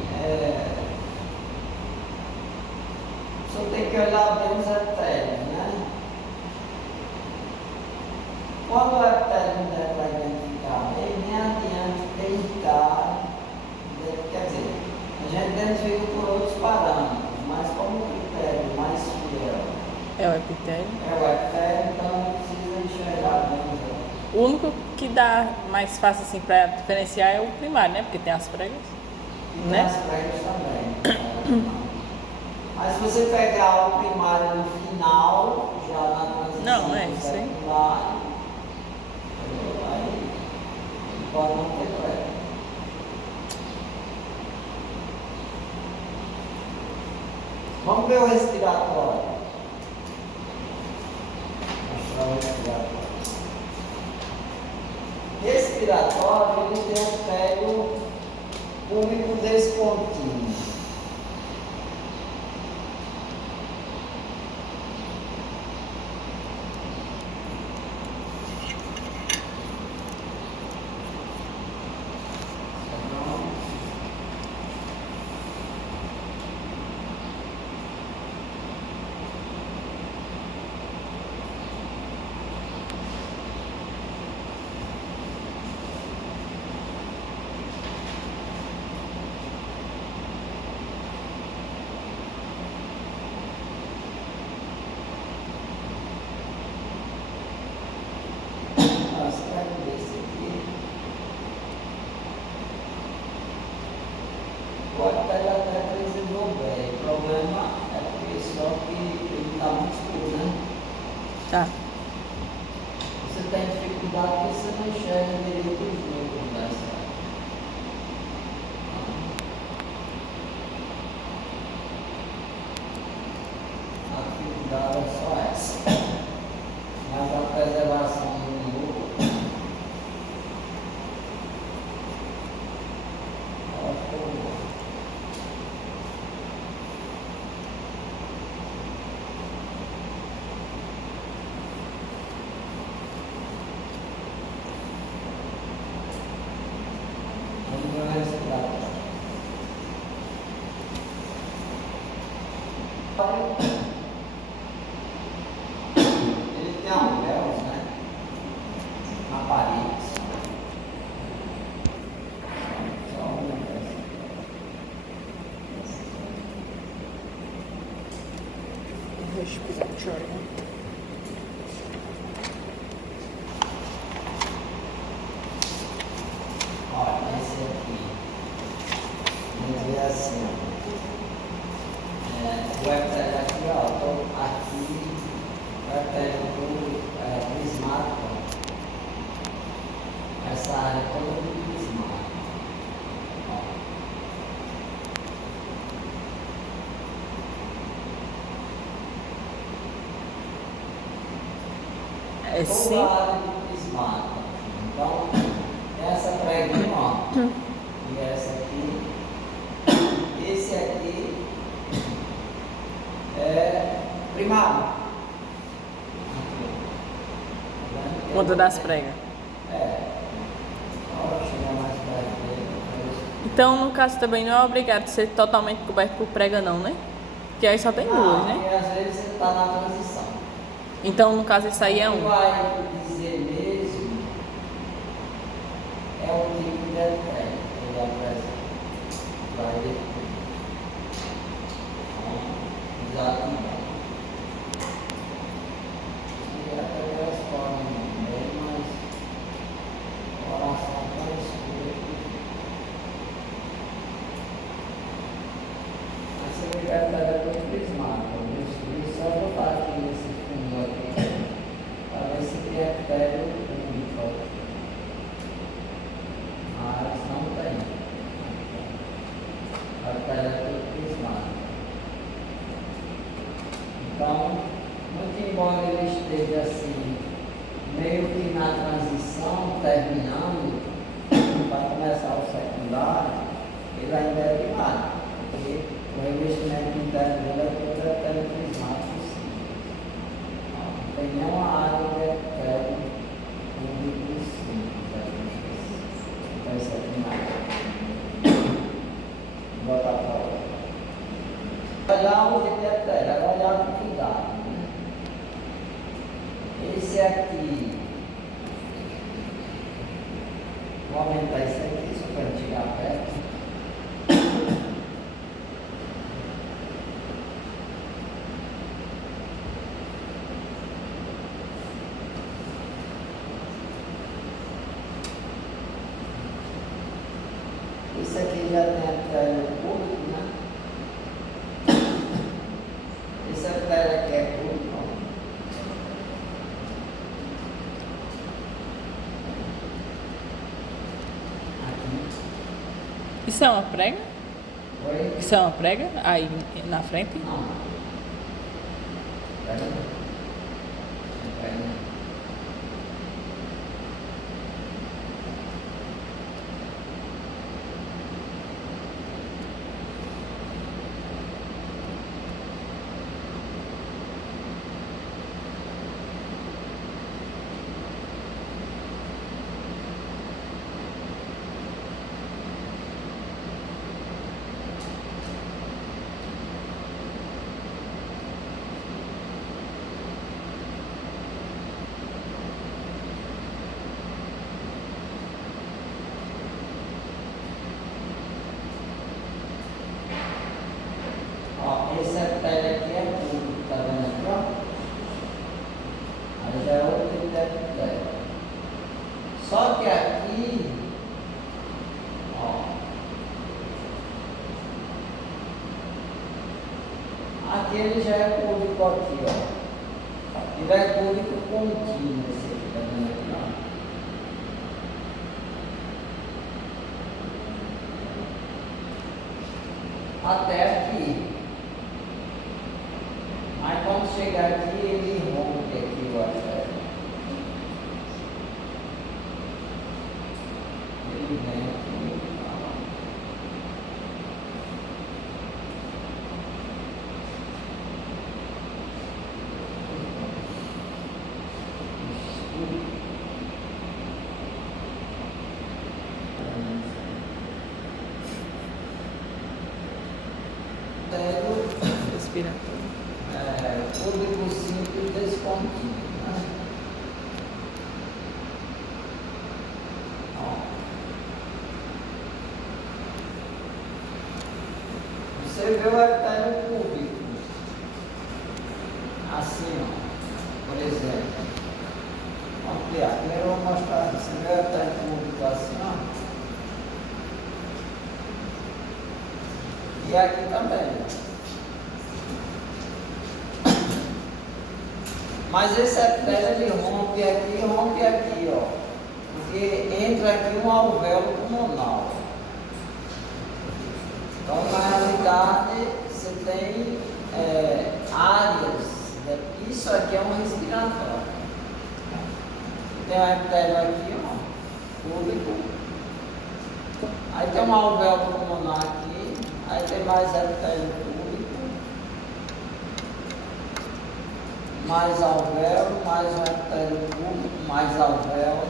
o senhor tem que olhar bem os etéreos, né? Quando o etéreo não der para identificar, ele nem adianta tentar, quer dizer, a gente identifica por outros parâmetros, mas como o critério mais fiel É o epitélio. é o etéreo, então não precisa enxergar bem os etéreos. O único que dá mais fácil assim para diferenciar é o primário, né? Porque tem as pregas. E tem Né? as pregas também. Mas se você pegar o primário no final, já na transição Não, é isso aí. secundário, aí pode não ter prega. Vamos ver o respiratório. Mostrar o respiratório. Respiratório, ele tem um pego público descontínuo. Pode pegar até 13 bem. O problema é porque só que ele está muito escuro, né? Tá. Você tem dificuldade porque você não enxerga direito os números dessa. A dificuldade é só essa. Mas a preservação do núcleo, ela ficou boa. Vamos ver o respiratório. Ele tem alvéolos, né? Na parede. Só uma vez. Respiratório. Olha, esse aqui. Vamos ver assim, ó. O epitélio aqui, ó. Então, aqui, o epitélio prismático. Essa área toda de prismático. É Toda sim. a área de prismático. Então, essa preguinha, ó. E essa aqui. Esse aqui é primário. Conta das pregas. Agora chegar mais perto dele. Então, no caso também não é obrigado a ser totalmente coberto por prega não, né? Porque aí só tem duas, né? Porque às vezes você está na transição. Então, no caso, isso aí é O que um. vai dizer mesmo é o tipo de etéreo que ele apresenta. Vai definir. Exatamente. E até aquelas formas bem, mas o coração tão escuro que mas você vai pegar todo prismático. Só botar aqui nesse fundo aqui, para ver se tem meio que na transição, terminando, para começar o secundário, ele ainda é primário, porque o revestimento interno dele é todo epitélio prismático simples. Não tem nenhuma área de epitélio público simples. Então isso é primário. Vou botar para lá. Olhar o tipo de epitélio, agora olhar com cuidado. Esse aqui, vou aumentar isso aqui só para chegar perto. Esse aqui já tem epitélio público, né? Esse epitélio aqui é público. Isso é uma prega? Oi? Isso é uma prega? Aí na frente? Não. Pega não. Pega não. Ó, esse epitélio aqui é público, tá vendo aqui, ó? Aí já é outro tipo de epitélio. Só que aqui, ó, aqui ele já é público aqui, ó. Ele é público contínuo, esse aqui, tá vendo aqui, ó? Até aqui. Mas quando chegar aqui, ele rompe aqui o artério. Ele vem aqui. Respiratório. Público simples descontínuo. Né? Ó. Você vê o epitélio público. Assim, ó. Por exemplo. Vamos ampliar. Primeiro eu vou mostrar. Você vê o epitélio público assim, ó. E aqui também. Mas esse epitélio ele rompe aqui, ó. Porque entra aqui um alvéolo pulmonar. Então, na realidade, você tem áreas. Isso aqui é um respiratório. Tem um epitélio aqui, ó, público. Aí tem um alvéolo pulmonar aqui. Aí tem mais epitélio público. Mais alvéolo, mais um epitélio público, mais alvéolo.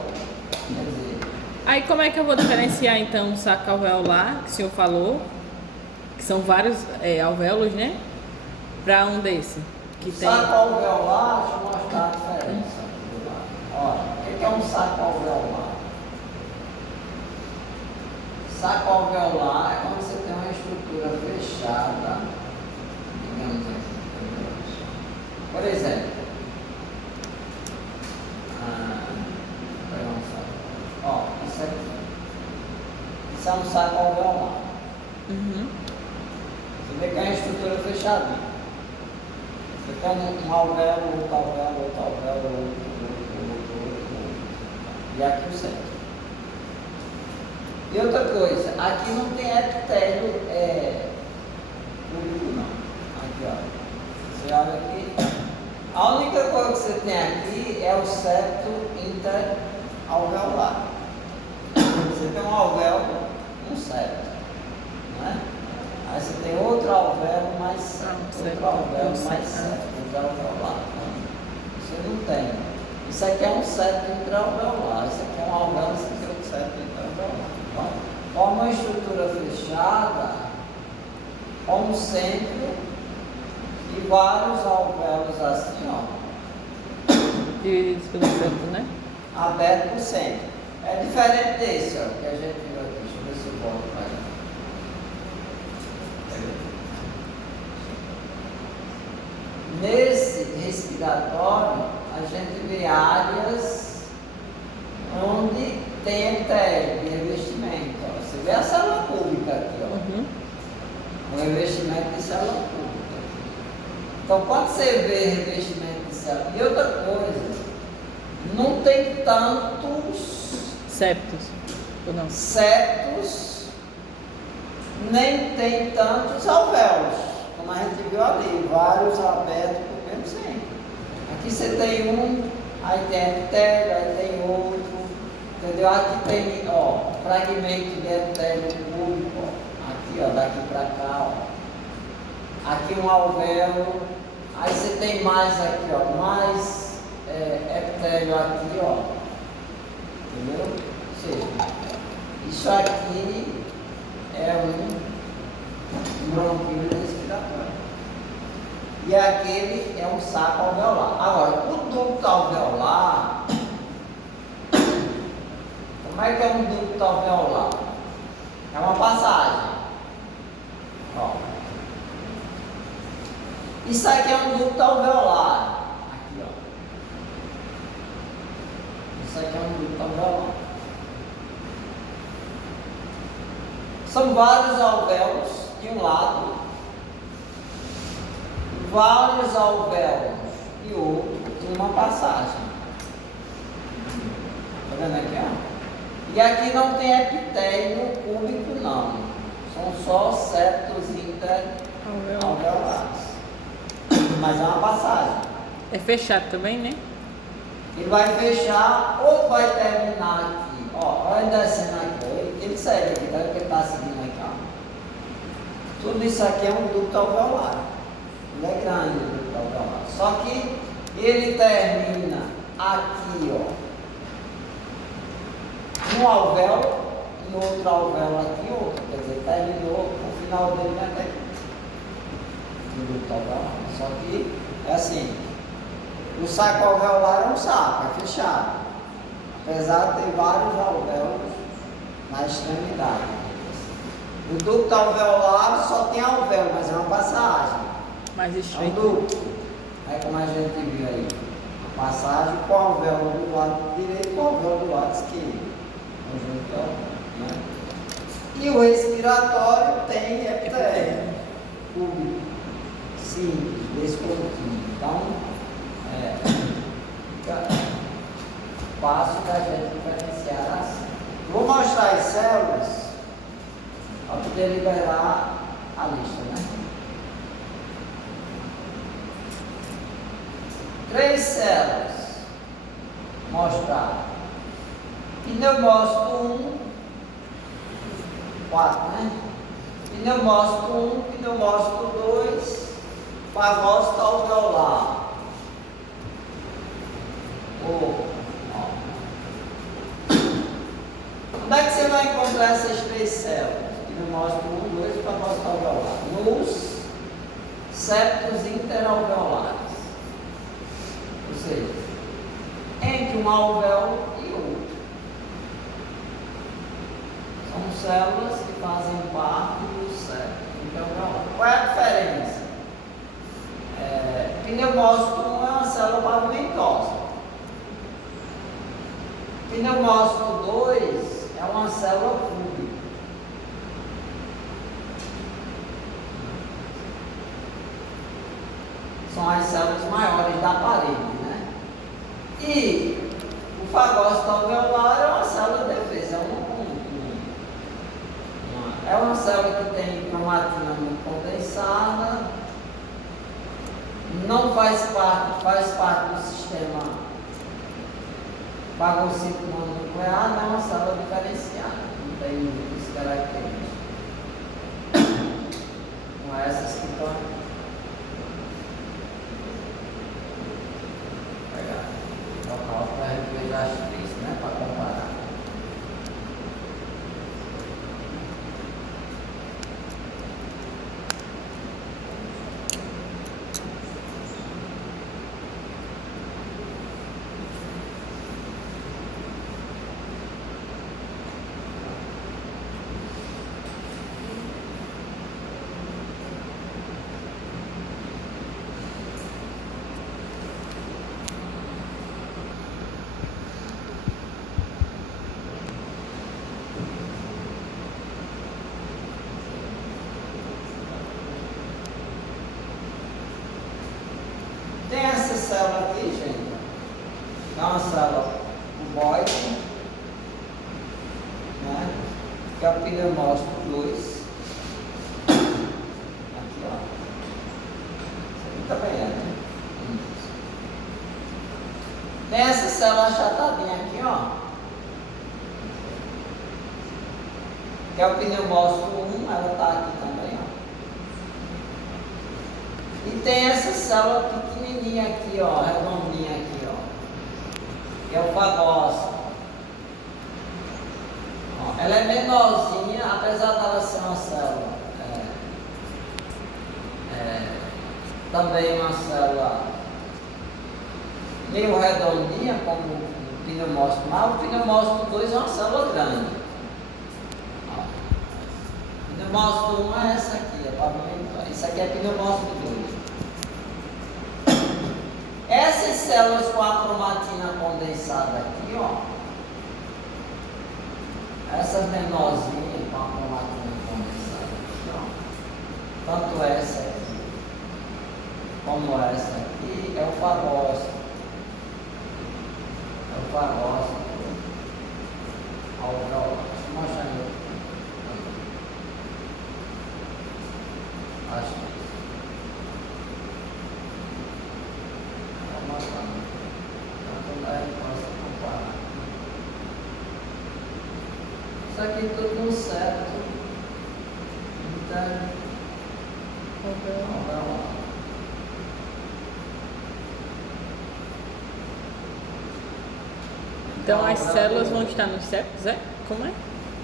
Quer dizer. Aí como é que eu vou diferenciar então o saco alveolar, que o senhor falou, que são vários alvéolos, né? Para um desse que tem. Saco alveolar, deixa eu mostrar a diferença. Olha, o que é um saco alveolar? Saco alveolar é quando você tem uma estrutura fechada, digamos assim. Por exemplo, ó, isso aqui. Isso é um saco alveolar. Uhum. Você vê que é uma estrutura fechada. Você tem um alvéolo, outro alvéolo, outro alvéolo, outro. E aqui o centro. E outra coisa, aqui não tem epitélio público não. Aqui, ó. Você olha aqui, A única coisa que você tem aqui é o septo interalveolar. Você tem um alvéolo, um septo, né? Aí você tem outro alvéolo mais septo, outro alvéolo mais septo, interalveolar. Você não tem. Isso aqui é um septo interalveolar, isso aqui é um alvéolo, isso aqui é outro septo interalveolar. Então, forma uma estrutura fechada, como sempre, e vários alvéolos assim, ó. Divididos pelo centro, né? Aberto por centro. É diferente desse, ó, que a gente viu aqui. Deixa eu ver se eu volto para aí. Nesse respiratório, a gente vê áreas onde tem epitélio de revestimento. Ó. Você vê a célula pública aqui, ó. Uhum. O revestimento de célula pública. Então, quando você vê revestimento de célula... E outra coisa, não tem tantos Septos. Ou não? septos, nem tem tantos alvéolos, como a gente viu ali, vários abertos por mesmo centro. Aqui você tem um, aí tem epitélio, aí tem outro, entendeu? Aqui tem, ó, fragmento de epitélio público, ó. Aqui, ó, daqui para cá, ó. Aqui um alvéolo, aí você tem mais aqui, ó, mais epitélio aqui, ó, entendeu? Ou seja, isso aqui é um bronquíolo respiratório. E aquele é um saco alveolar. Agora, o ducto alveolar, como é que é um ducto alveolar? É uma passagem. Ó. Isso aqui é um ducto alveolar. Aqui, ó. Isso aqui é um ducto alveolar. São vários alvéolos de um lado, vários alvéolos de outro, em uma passagem. Está vendo aqui, ó? E aqui não tem epitélio cúbico, não. São só septos interalveolares. Mas é uma passagem. É fechado também, né? Ele vai fechar ou vai terminar aqui. Ó, olha descendo aqui. Ele segue aqui, tá? Porque ele está seguindo aqui, ó. Tudo isso aqui é um ducto alveolar. Ele é grande, o ducto alveolar. Só que ele termina aqui, ó. Um alvéolo e outro alvéolo aqui, outro. Quer dizer, terminou, o final dele vai até aqui. O ducto alveolar. Só que é assim. O saco alveolar é um saco, é fechado. Apesar de ter vários alvéolos na extremidade. O ducto alveolar só tem alvéolo, mas é uma passagem. Mais É um estreito. ducto. É como a gente viu aí. A passagem com o alvéolo do lado direito e com o alvéolo do lado esquerdo. Né? E o respiratório tem epitélio público, simples, descontínuo. Então, fica fácil da gente diferenciar assim. Vou mostrar as células para poder liberar a lista, né? 3 células. Mostrar. Pneumócito 1, 4, né? Pneumócito 1, pneumócito 2, fagócito alveolar. Onde é que você vai encontrar essas 3 células? Pneumócito 1, 2 e fagócito alveolar. Nos septos interalveolares. Ou seja, entre um alvéolo e outro. São células que fazem parte do septo interalveolar. Qual é a diferença? Pneumócito 1 é uma célula pavimentosa. Pneumócito 2 é uma célula pública. São as células maiores da parede, né? E o fagócito alveolar é uma célula de defesa, é uma célula que tem cromatina muito condensada, não faz parte do sistema fagocito mononuclear, não é uma célula diferenciada, não tem muitas características. Com essas que estão aqui. Vou pegar local para rever as três, né? Para comparar. Tem essa célula aqui, gente, que é uma célula cuboide, né? Que é o pneumático 2. Aqui, ó. Isso aqui também é, né? Tem essa célula achatadinha aqui, ó. Que é o pneumático 1, ela está aqui também, ó. E tem essa célula pequenininha aqui, ó, redondinha aqui, ó, que é o fagócito. Ela é menorzinha, apesar dela ser uma célula, também uma célula meio redondinha, como o pneumócito, mas o pneumócito 2 é uma célula grande. Ó. O pneumócito 1 é essa aqui, isso aqui é pneumócito 2. Essas células com a cromatina condensada aqui, ó, essas menorzinhas com a cromatina condensada aqui, ó, tanto essa aqui como essa aqui, é o fagócito. É o fagócito alveolar. Deixa eu mostrar aqui. Acho que isso aqui tudo certo. Então, Então as células vão estar nos septos, é? Como é?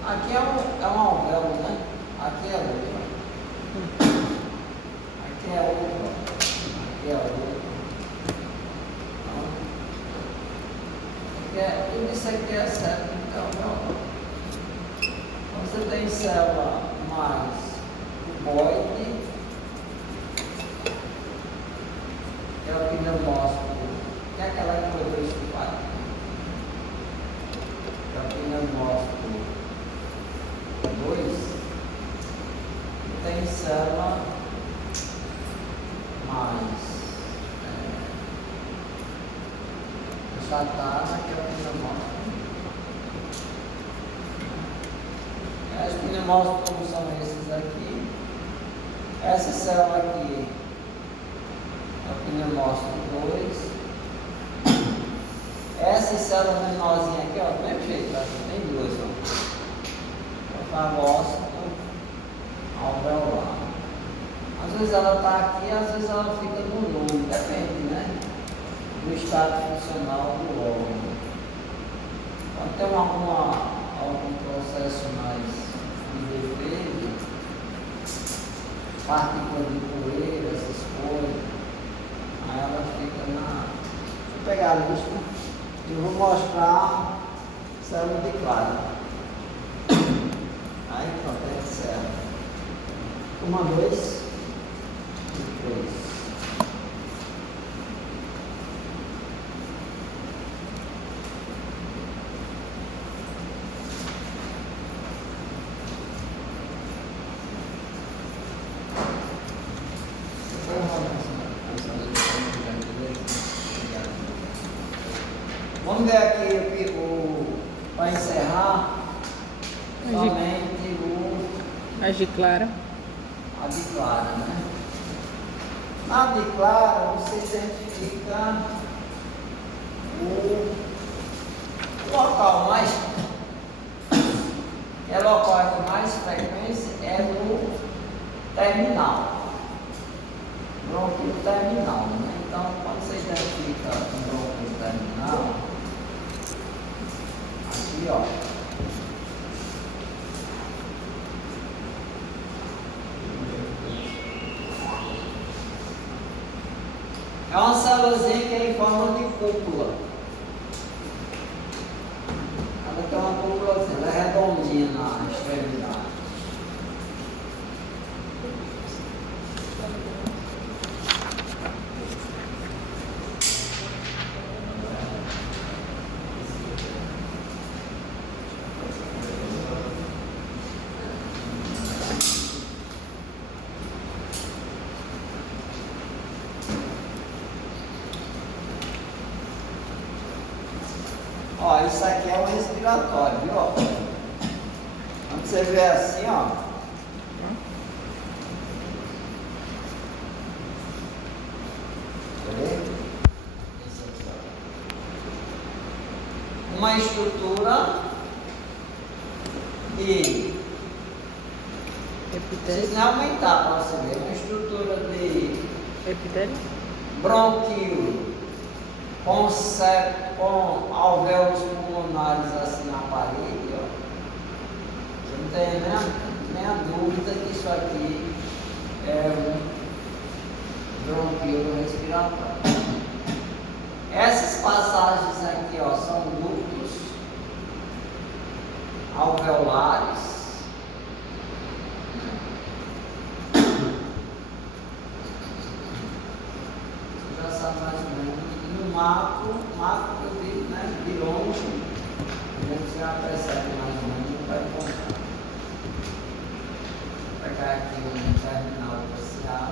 aqui é um alvéolo, né? Aqui é outro. Aqui é outro. Aqui é outro. Tudo isso aqui é septo, então você tem célula mais cuboide, que é o pneumócito, que é aquela que produz sulfato, que é o pneumócito 2, e tem célula mais achatada, que é o pneumócito. Os pneumócitos, como são esses aqui, essa célula aqui é o pneumócito 2. Essa célula menorzinha aqui, ó, do mesmo jeito, tá? Tem duas, ó. É o fagócito alveolar. Às vezes ela está aqui, às vezes ela fica no lobo, depende, né? Do estado funcional do órgão. Pode ter algum processo mais de defeito, partículas de poeira, essas coisas, aí ela fica na. Deixa eu pegar a lista e vou mostrar célula de clara. Aí pronto, é célula. 1, 2 e 3. Vamos ver aqui para encerrar, somente a de clara. a de clara, né? Na de clara, você identifica o local mais, é local com mais frequência é no terminal, brônquio terminal, né? Então, quando você identifica um brônquio terminal, aqui ó, é uma célulazinha que é em forma de cúpula. Ela tem uma cúpulazinha, ela é redondinha na extremidade. Ó, isso aqui é um respiratório, viu? Ó? Quando você vê assim, ó. Uma estrutura de. Precisa aumentar para você ver. Uma estrutura de Epitélio? bronquíolo com alvéolos pulmonares assim na parede, ó. Você não tem nem a dúvida que isso aqui é um bronquíolo respiratório. Essas passagens aqui, ó, são ductos alveolares. Você já sabe mais ou menos. E no macro que eu digo, né, de longe, a gente já percebe mais ou menos o que vai contar. Vou pegar aqui um terminal facial.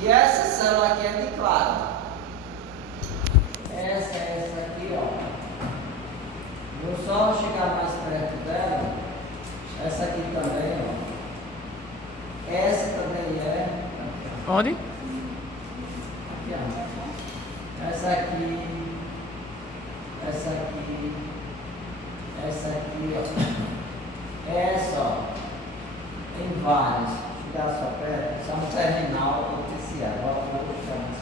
E essa célula aqui é de claro. Essa aqui, ó. Vou só chegar mais perto dela. Essa aqui também, ó. Essa também é. Onde? Aqui, ó. Essa aqui. Essa aqui. Essa aqui, ó. Essa, ó. Tem várias. Chegar só perto. Isso é um terminal oficial. Agora eu vou puxar mais.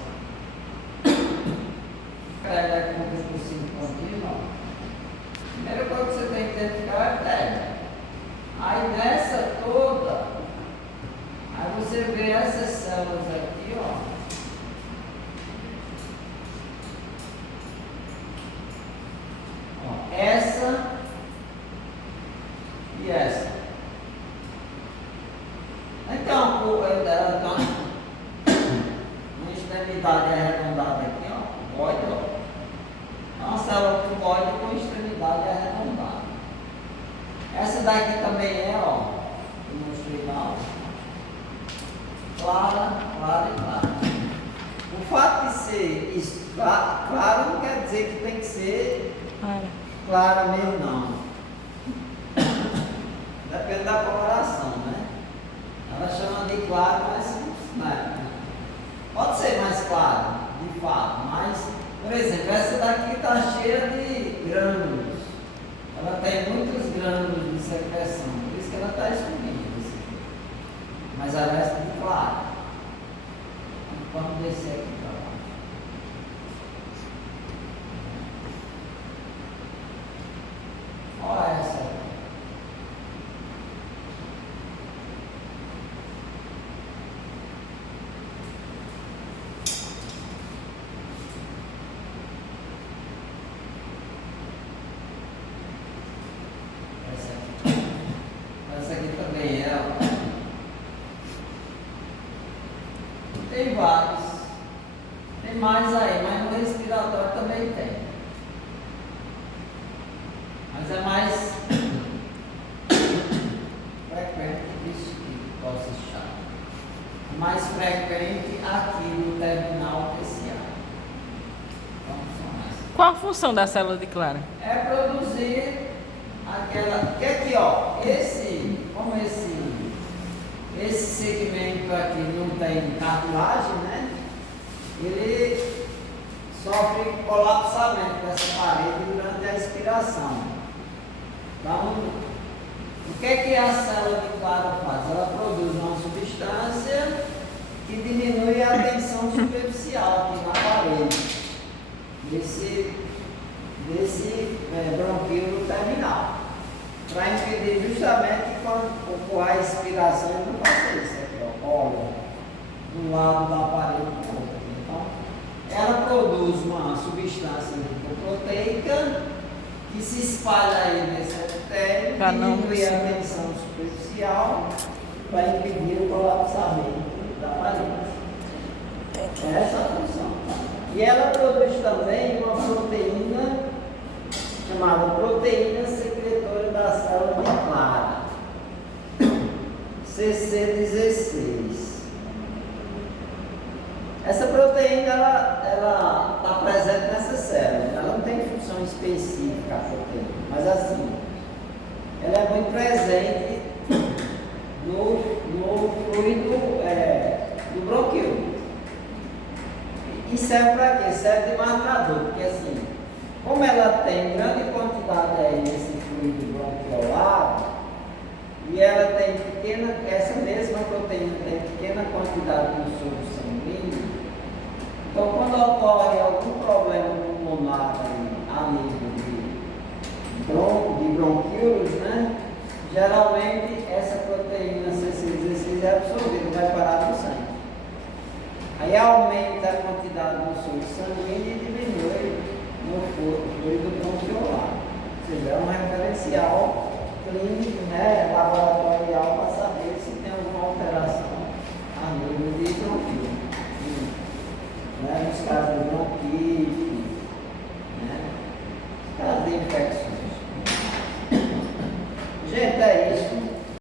Ela é com o cursinho contínuo. Primeira coisa que você tem que identificar é a pele. Aí nessa toda, aí você vê essas células aqui, ó. Ó, essa e essa. Então, ela tem uma extremidade arredondada aqui, ó, cuboide, ó. É uma célula cuboide com extremidade arredondada. Essa daqui também é, ó, eu mostrei lá, ó. Clara e clara. O fato de ser isso, claro não quer dizer que tem que ser clara mesmo, não. Depende da coloração, né? Ela chama de claro, mas não. Pode ser mais claro, de fato, mas, por exemplo, essa daqui está cheia de grânulos. Ela tem muitos grânulos de secreção, por isso que ela está escondida. Assim. Mas ela é de claro. Vamos descer aqui para lá. Olha essa. Tem vários. Tem mais aí, mas no respiratório também tem. Mas é mais frequente isso que possa estar. É mais frequente aqui no terminal terciário. Então, são essas. Qual a função da célula de Clara? É produzir aquela. Que aqui, ó, como esse segmento aqui não tem cartilagem, né? Ele sofre colapsamento dessa parede durante a expiração. Então, o que é que a célula de Clara faz? Ela produz uma substância que diminui a tensão superficial aqui na parede desse bronquíolo terminal, para impedir justamente que quando ocorra a expiração ele não faça isso aqui, ó, olha, do lado da parede do outro. Então, ela produz uma substância lipoproteica que se espalha aí nesse epitélio, diminui a tensão superficial para impedir o colapsamento da parede. Essa é a função. E ela produz também uma proteína chamada proteína secretora da célula de Clara, CC16. Essa proteína ela está presente nessa célula, ela não tem função específica, a proteína, mas assim, ela é muito presente no fluido do bronquíolo. E serve para quê? Serve de marcador, porque assim, como ela tem grande quantidade aí nesse fluido bronquiolar, e ela tem essa mesma proteína tem pequena quantidade no soro sanguíneo, então quando ocorre algum problema pulmonar a nível de bronquíolos, né, geralmente essa proteína CC16 é absorvida, vai parar no sangue. Aí aumenta a quantidade no soro sanguíneo e diminui no fluido bronquiolar. Ou seja, é um referencial clínico, né, laboratorial, para saber se tem alguma alteração a nível de bronquíolo. Né, nos casos de bronquite, né, nos casos de infecções. Gente, é